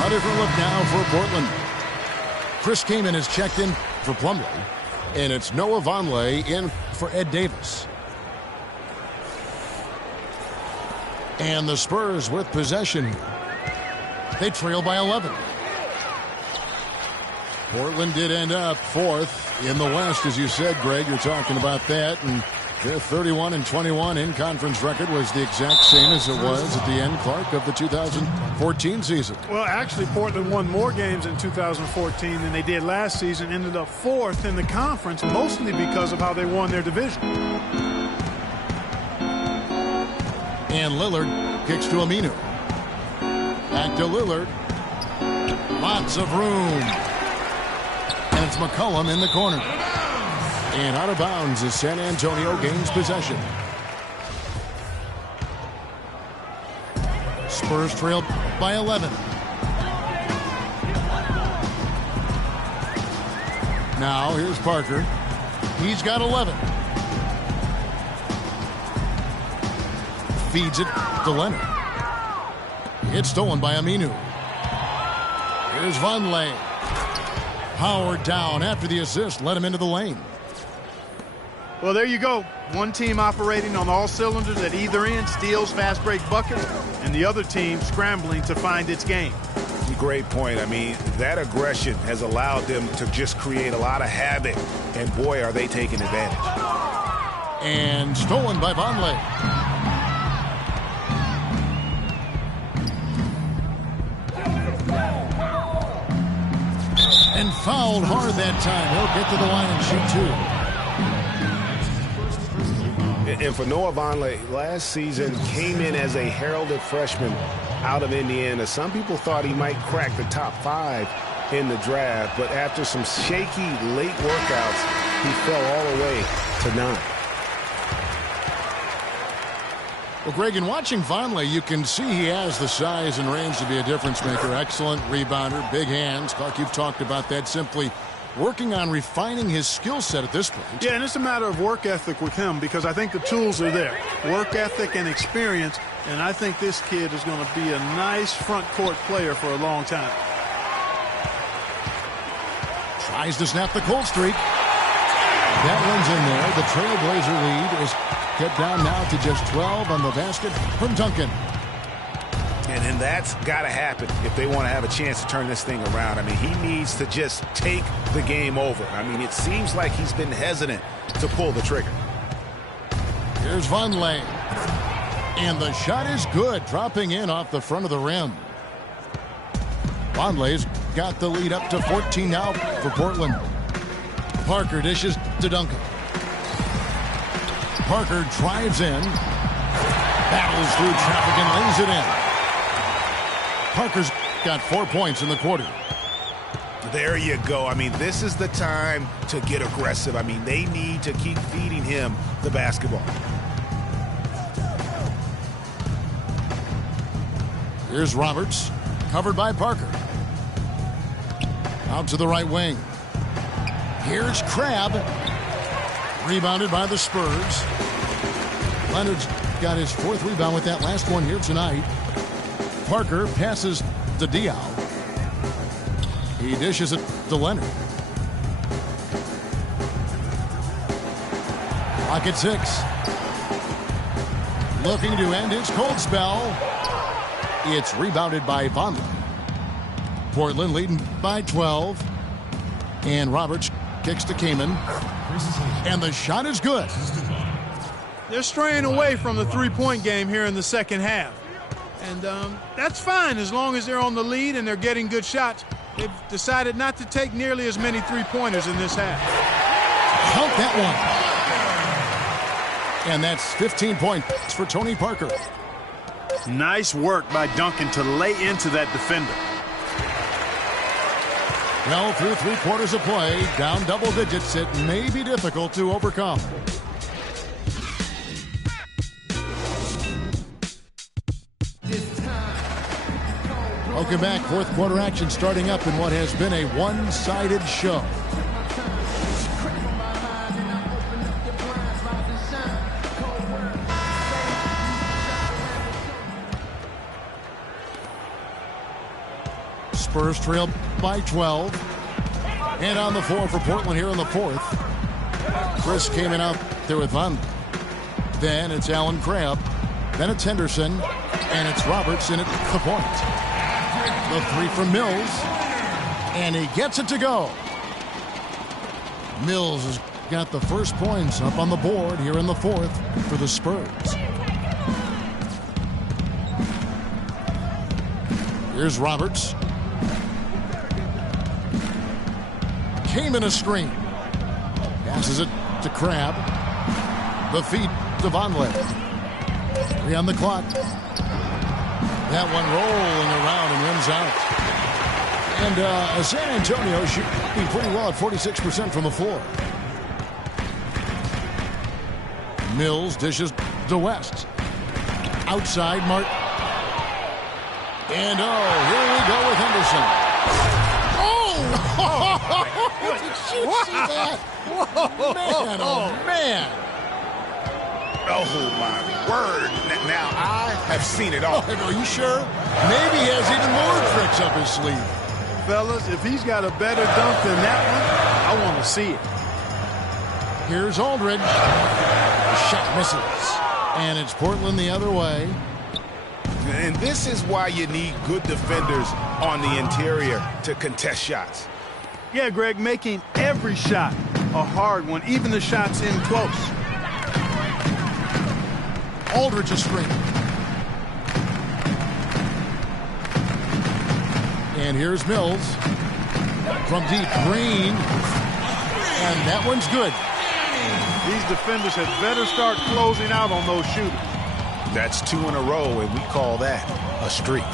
A different look now for Portland. Chris Kaman is checked in for Plumlee, and it's Noah Vonleh in for Ed Davis. And the Spurs with possession. They trail by 11. Portland did end up 4th in the West, as you said, Greg. You're talking about that, and their 31-21 in-conference record was the exact same as it was at the end, Clark, of the 2014 season. Well, actually, Portland won more games in 2014 than they did last season, ended up 4th in the conference, mostly because of how they won their division. And Lillard kicks to Aminu. Back to Lillard. Lots of room. And it's McCollum in the corner. And out of bounds as San Antonio gains possession. Spurs trail by 11. Now here's Parker. He's got 11. Feeds it to Leonard. It's stolen by Aminu. Here's Vonleh. Powered down after the assist. Let him into the lane. Well, there you go. One team operating on all cylinders at either end, steals, fast break buckets, and the other team scrambling to find its game. Great point. I mean, that aggression has allowed them to just create a lot of havoc, and boy, are they taking advantage. And stolen by Vonleh. And fouled hard that time. He'll get to the line and shoot two. And for Noah Vonleh, last season came in as a heralded freshman out of Indiana. Some people thought he might crack the top 5 in the draft, but after some shaky late workouts, he fell all the way to 9. Well, Greg, in watching Vonleh, you can see he has the size and range to be a difference maker. Excellent rebounder, big hands. Clark, you've talked about that, simply working on refining his skill set at this point. Yeah, and it's a matter of work ethic with him because I think the tools are there. Work ethic and experience, and I think this kid is going to be a nice front court player for a long time. Tries to snap the cold streak. That one's in there. The Trailblazer lead is kept down now to just 12 on the basket from Duncan. And that's got to happen if they want to have a chance to turn this thing around. I mean, he needs to just take the game over. I mean, it seems like he's been hesitant to pull the trigger. Here's Vonleh. And the shot is good, dropping in off the front of the rim. Vonleh's got the lead up to 14 now for Portland. Parker dishes to Duncan. Parker drives in, battles through traffic and lays it in. Parker's got 4 points in the quarter. There you go. I mean, this is the time to get aggressive. I mean, they need to keep feeding him the basketball. Here's Roberts, covered by Parker. Out to the right wing. Here's Crabbe. Rebounded by the Spurs. Leonard's got his 4th rebound with that last one here tonight. Parker passes to Diaw. He dishes it to Leonard. Clock at 6. Looking to end his cold spell. It's rebounded by Vonleh. Portland leading by 12. And Roberts kicks to Kaman. And the shot is good. They're straying away from the three-point game here in the second half. And that's fine as long as they're on the lead and they're getting good shots. They've decided not to take nearly as many three-pointers in this half. Count that one. And that's 15 points for Tony Parker. Nice work by Duncan to lay into that defender. Well, through 3 quarters of play, down double digits, it may be difficult to overcome. Welcome back. 4th quarter action starting up in what has been a one-sided show. Spurs trail by 12. And on the floor for Portland here in the 4th. Chris came in out there with Vonleh. Then it's Allen Crabbe. Then it's Henderson. And it's Roberts in at the point. The 3 from Mills. And he gets it to go. Mills has got the first points up on the board here in the fourth for the Spurs. Here's Roberts. Came in a screen. Passes it to Crabbe. The feed to Vonleh. 3 on the clock. That one rolling around and rims out. And San Antonio shooting pretty well at 46% from the floor. Mills dishes to West. Outside, Martin. And here we go with Henderson. Did you see that? Whoa. Man, oh man. Oh, my word. Now, I have seen it all. Are you sure? Maybe he has even more tricks up his sleeve. Fellas, if he's got a better dunk than that one, I want to see it. Here's Aldridge. The shot misses. And it's Portland the other way. And this is why you need good defenders on the interior to contest shots. Yeah, Greg, making every shot a hard one, even the shots in close. Aldridge is screen. And here's Mills. From deep, Green. And that one's good. These defenders had better start closing out on those shooters. That's 2 in a row, and we call that a streak.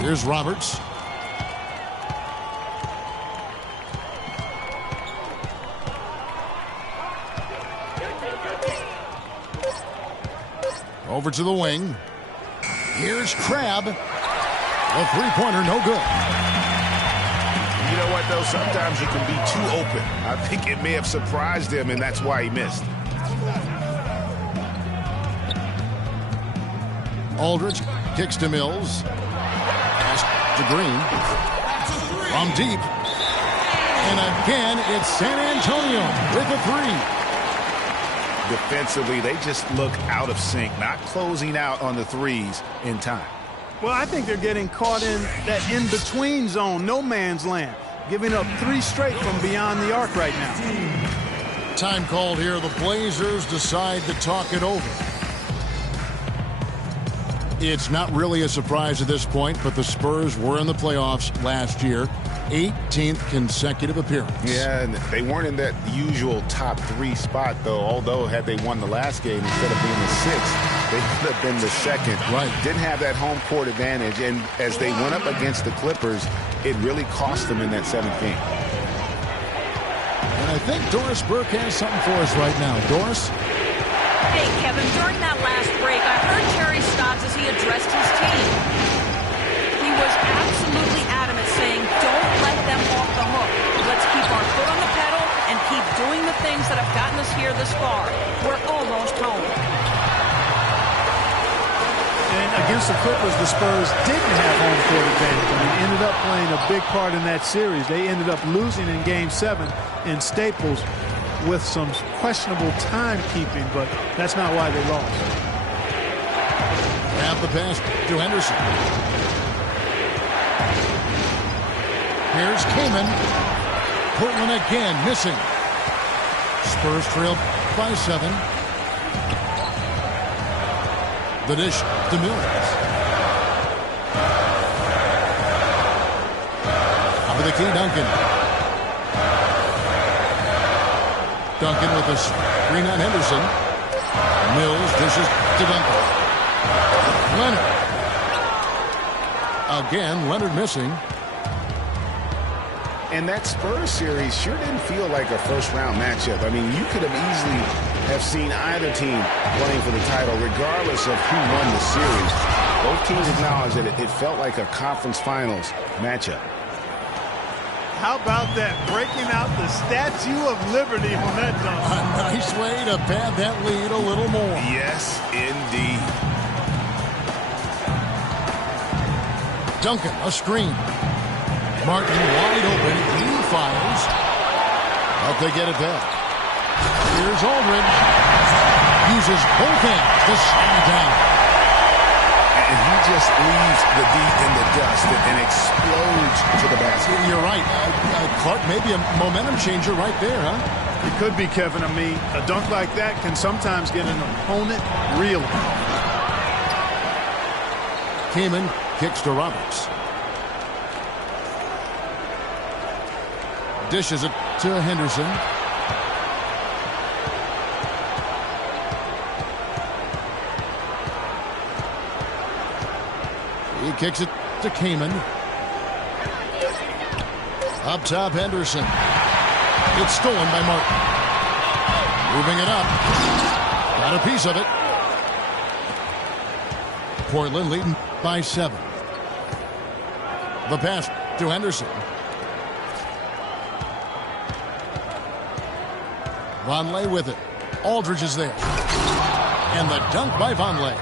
Here's Roberts. Over to the wing. Here's Crabbe. A three-pointer, no good. You know what, though? Sometimes you can be too open. I think it may have surprised him, and that's why he missed. Aldridge kicks to Mills. Pass to Green. From deep. And again, it's San Antonio with a three. Defensively, they just look out of sync, not closing out on the threes in time. Well, I think they're getting caught in that in-between zone, no man's land, giving up 3 straight from beyond the arc right now. Time called here. The Blazers decide to talk it over. It's not really a surprise at this point, but the Spurs were in the playoffs last year. 18th consecutive appearance. Yeah, and they weren't in that usual top 3 spot, though. Although, had they won the last game instead of being the 6th, they could have been the 2nd. Right. Didn't have that home court advantage, and as they went up against the Clippers, it really cost them in that 7th game. And I think Doris Burke has something for us right now. Doris? Hey, Kevin, during that last break, I heard Terry Stotts as he addressed his team. He was absolutely adamant, saying, don't let them off the hook. Let's keep our foot on the pedal and keep doing the things that have gotten us here this far. We're almost home. And against the Clippers, the Spurs didn't have home court advantage. And they ended up playing a big part in that series. They ended up losing in Game 7 in Staples with some questionable timekeeping, but that's not why they lost. Grab the pass to Henderson. Here's Kaman. Portland again missing. Spurs trail by 7. The dish to Mills. Top of the key, Duncan. Duncan with a screen on Henderson. Mills dishes to Duncan. Leonard. Again, Leonard missing. And that Spurs series sure didn't feel like a first-round matchup. I mean, you could have easily have seen either team playing for the title, regardless of who won the series. Both teams acknowledged that it felt like a conference finals matchup. How about that, breaking out the Statue of Liberty on that dunk? A nice way to pad that lead a little more. Yes, indeed. Duncan, a screen. Martin wide open. He fires. But they get it back. Here's Aldridge. Uses both hands to slam it down. And he just leaves the D in the dust and explodes to the basket. You're right. Clark, maybe a momentum changer right there, huh? It could be, Kevin. I mean, a dunk like that can sometimes get an opponent reeling. Kaman kicks to Roberts. Dishes it to Henderson. He kicks it to Kaman. Up top, Henderson. It's stolen by Martin. Moving it up. Got a piece of it. Portland leading by 7. The pass to Henderson. Vonleh with it. Aldridge is there. And the dunk by Vonleh.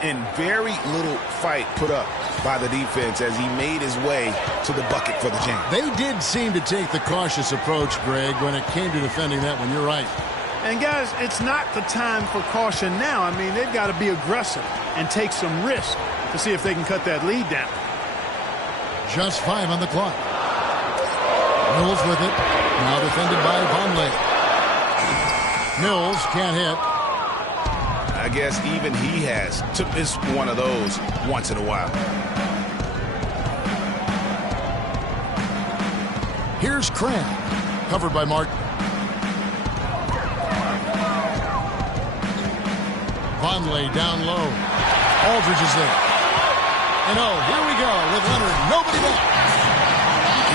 And very little fight put up by the defense as he made his way to the bucket for the jam. They did seem to take the cautious approach, Greg, when it came to defending that one. You're right. And, guys, it's not the time for caution now. I mean, they've got to be aggressive and take some risk to see if they can cut that lead down. Just 5 on the clock. Mills with it. Now defended by Vonleh. Mills can't hit. I guess even he has to miss one of those once in a while. Here's Cram. Covered by Martin. Vonleh down low. Aldridge is there. And oh, here we go with Leonard. Nobody back.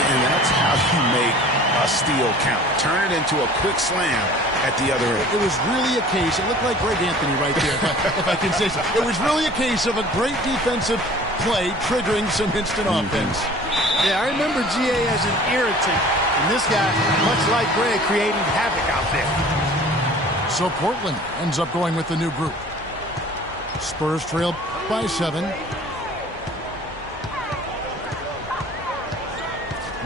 And that's how you make a steal count. Turn it into a quick slam at the other end. It was really a case. It looked like Greg Anthony right there, if I can say so. It was really a case of a great defensive play triggering some instant offense. Yeah, I remember GA as an irritant. And this guy, much like Greg, creating havoc out there. So Portland ends up going with the new group. Spurs trail by 7.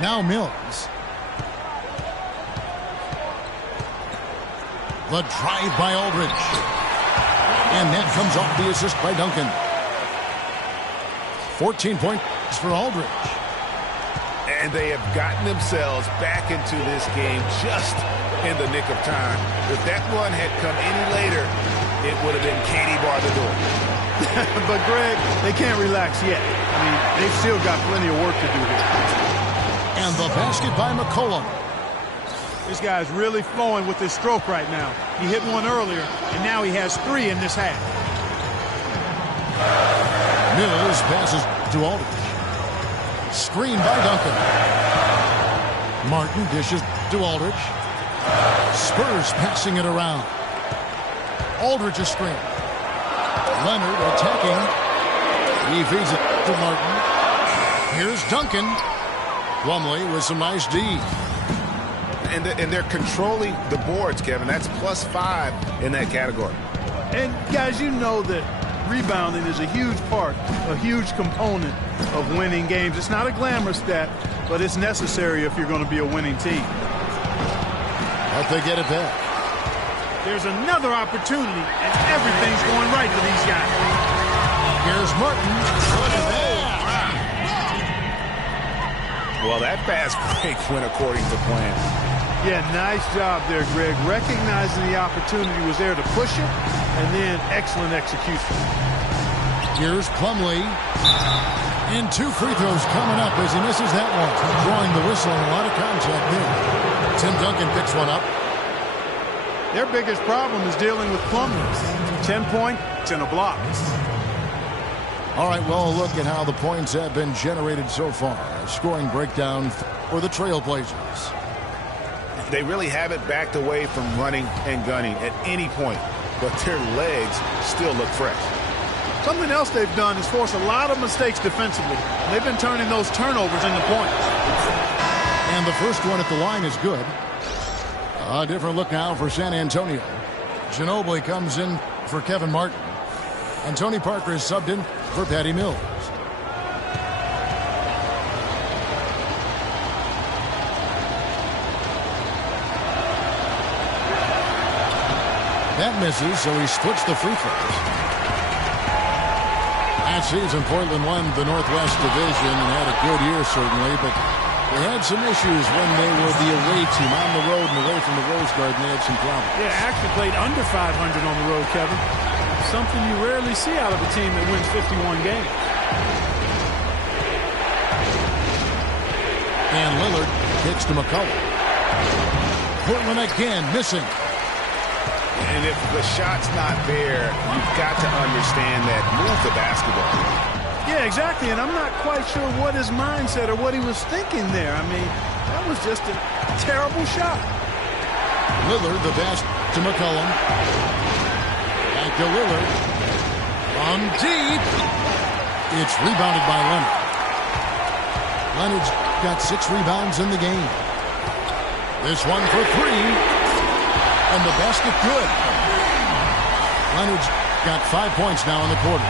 Now Mills. The drive by Aldridge. And that comes off the assist by Duncan. 14 points for Aldridge. And they have gotten themselves back into this game just in the nick of time. If that one had come any later, it would have been Katie bar the door. But, Greg, they can't relax yet. I mean, they've still got plenty of work to do here. And the basket by McCollum. This guy's really flowing with his stroke right now. He hit one earlier, and now he has 3 in this half. Mills passes to Aldridge. Screen by Duncan. Martin dishes to Aldridge. Spurs passing it around. Aldridge is screen. Leonard attacking. He feeds it to Martin. Here's Duncan. Plumlee with some nice D. And they're controlling the boards, Kevin. That's +5 in that category. And, guys, you know that rebounding is a huge part, a huge component of winning games. It's not a glamorous stat, but it's necessary if you're going to be a winning team. But they get it back. There's another opportunity, and everything's going right for these guys. Here's Martin. Look at that. Well, that fast break went according to plan. Yeah, nice job there, Greg. Recognizing the opportunity was there to push it, and then excellent execution. Here's Plumlee. And 2 free throws coming up as he misses that one. Drawing the whistle and a lot of contact there. Tim Duncan picks one up. Their biggest problem is dealing with Plumlee. 10 points and a block. All right, well, a look at how the points have been generated so far. A scoring breakdown for the Trailblazers. They really haven't backed away from running and gunning at any point, but their legs still look fresh. Something else they've done is force a lot of mistakes defensively. They've been turning those turnovers into points. And the first one at the line is good. A different look now for San Antonio. Ginobili comes in for Kevin Martin. And Tony Parker is subbed in for Patty Mills. That misses, so he splits the free throws. Last season, Portland won the Northwest Division and had a good year, certainly, but they had some issues when they were the away team on the road and away from the Rose Garden. They had some problems. Yeah, actually played under 500 on the road, Kevin. Something you rarely see out of a team that wins 51 games. And Lillard kicks to McCollum. Portland again missing. And if the shot's not there, you've got to understand that. Move the basketball. Yeah, exactly. And I'm not quite sure what his mindset or what he was thinking there. I mean, that was just a terrible shot. Lillard, the best to McCollum. Back to Lillard. On deep. It's rebounded by Leonard. Leonard's got 6 rebounds in the game. This one for 3. And the basket good. Leonard's got 5 points now in the quarter.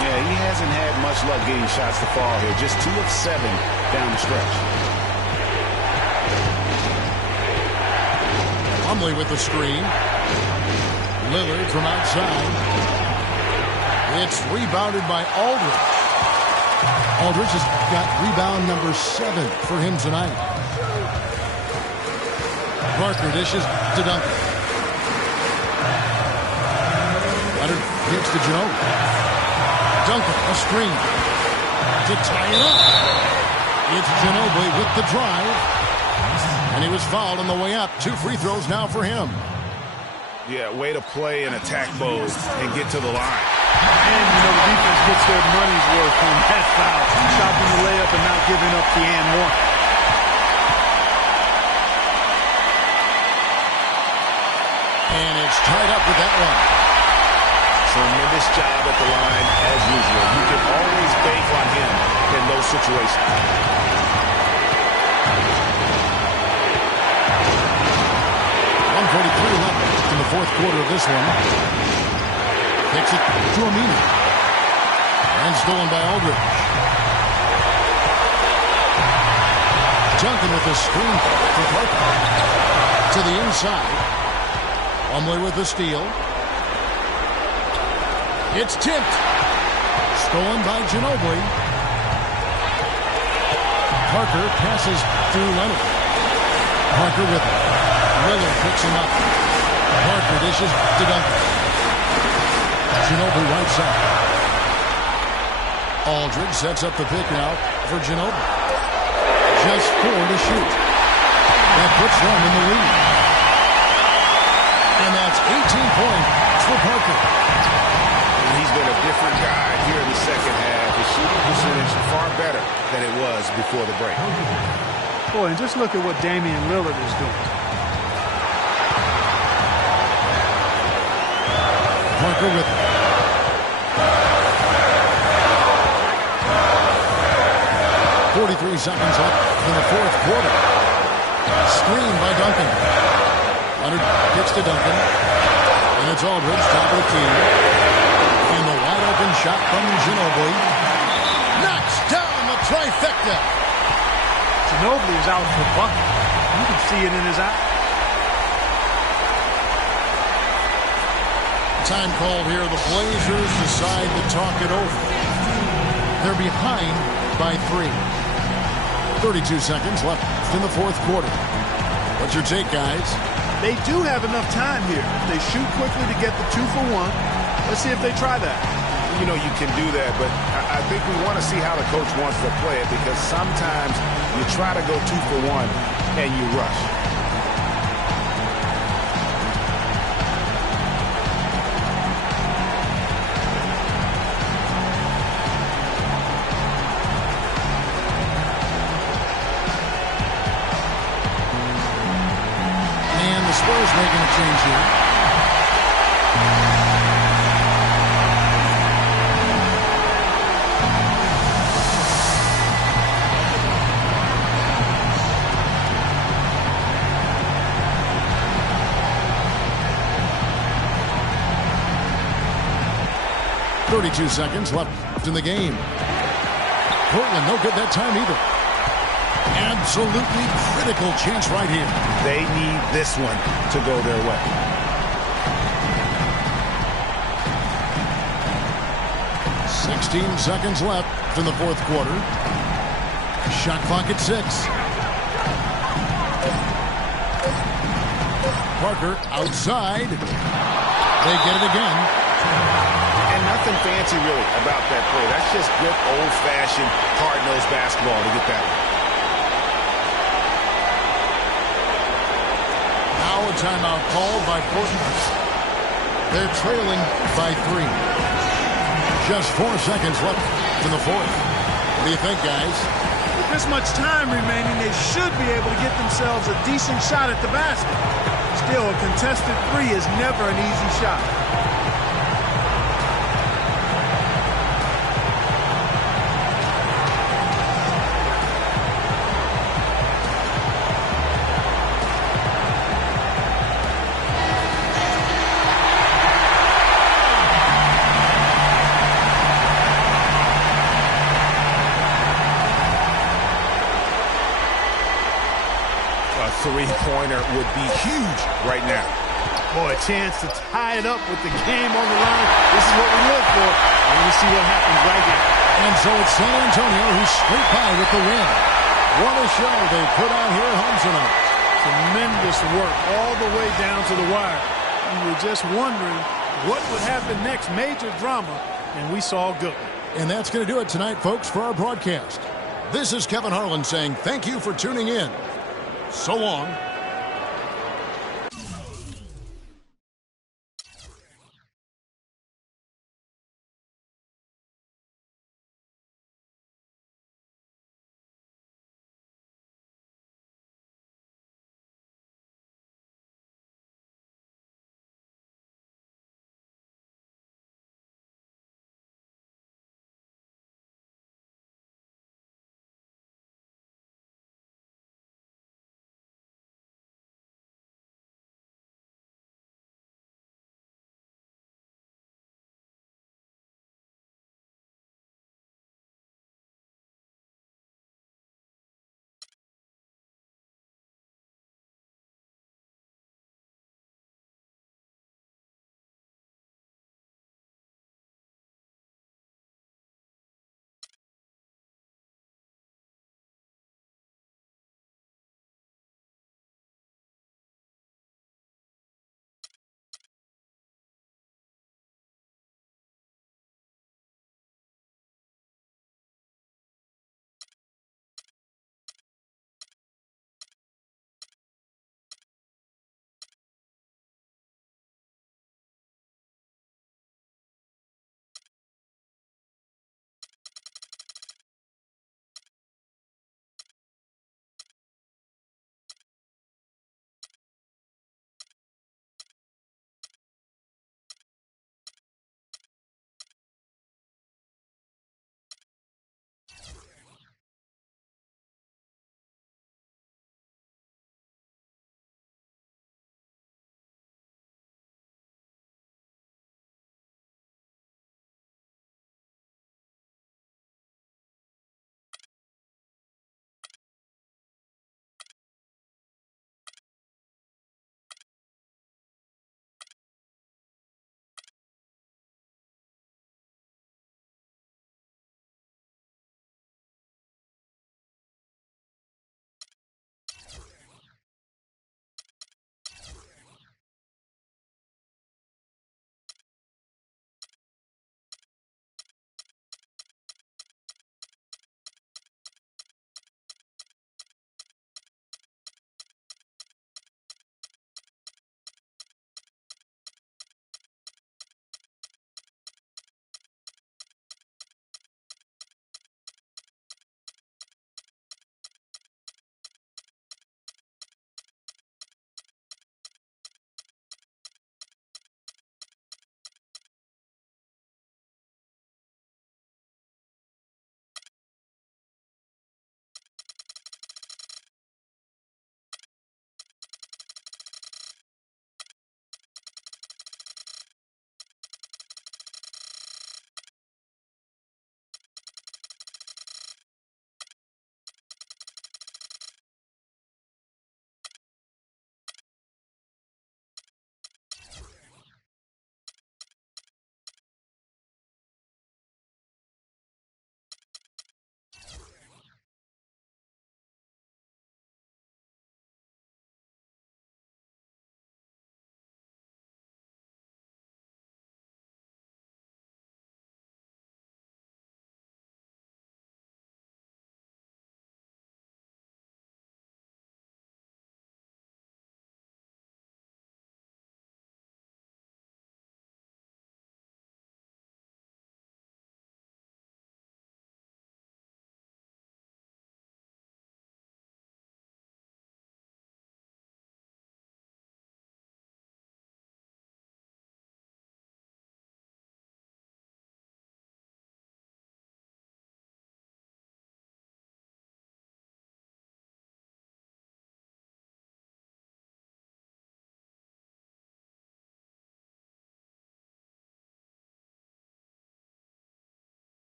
Yeah, he hasn't had much luck getting shots to fall here. Just 2 of 7 down the stretch. Plumlee with the screen. Lillard from outside. It's rebounded by Aldridge. Aldridge has got rebound number 7 for him tonight. Parker dishes to Duncan. Leonard gets to Ginobili. Duncan, a screen to tie it up. It's Ginobili with the drive. And he was fouled on the way up. 2 free throws now for him. Yeah, way to play in attack mode and get to the line. And, you know, the defense gets their money's worth on that foul. Stopping the layup and not giving up the and one. And it's tied up with that one. Tremendous job at the line as usual. You can always bank on him in those situations. 1:43 left in the 4th quarter of this one. Takes it to Aminu. And stolen by Aldridge. Duncan with the screen for Parker. To the inside. Plumlee with the steal. It's tipped. Stolen by Ginobili. Parker passes through Leonard. Parker with it. Lillard picks him up. Parker dishes to Duncan. Ginobili right side. Aldridge sets up the pick now for Ginobili. Just 4 to shoot. That puts them in the lead. And that's 18 points for Parker. And he's been a different guy here in the second half. His shooting percentage far better than it was before the break. Boy, and just look at what Damian Lillard is doing. Parker with it. .43 seconds left in the 4th quarter. Screen by Duncan. Leonard gets to Duncan. And it's Aldridge, top of the key. And the wide open shot from Ginobili. Knocks down the trifecta. Ginobili is out for bucket. You can see it in his eye. Time called here. The Blazers decide to talk it over. They're behind by 3. 32 seconds left in the 4th quarter. What's your take, guys? They do have enough time here. They shoot quickly to get the 2 for 1. Let's see if they try that. You know, you can do that, but I think we want to see how the coach wants to play it, because sometimes you try to go 2 for 1 and you rush. Spurs making a change here. 32 seconds left in the game. Portland no good that time either. Absolutely critical chance right here. They need this one to go their way. 16 seconds left in the fourth quarter. Shot clock at 6. Parker outside. They get it again. And nothing fancy really about that play. That's just good old-fashioned hard-nosed basketball to get that one. Now a timeout called by Portland. They're trailing by 3. Just 4 seconds left in the fourth. What do you think, guys? With this much time remaining, they should be able to get themselves a decent shot at the basket. Still, a contested 3 is never an easy shot. Three-pointer would be huge right now. Boy, a chance to tie it up with the game on the line. This is what we live for. I want to see what happens right here. And so it's San Antonio who scrape by with the win. What a show they put on here at home tonight. Tremendous work all the way down to the wire. We were just wondering what would happen next. Major drama, and we saw good. And that's going to do it tonight, folks, for our broadcast. This is Kevin Harlan saying thank you for tuning in. So long.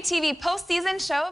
TV postseason show.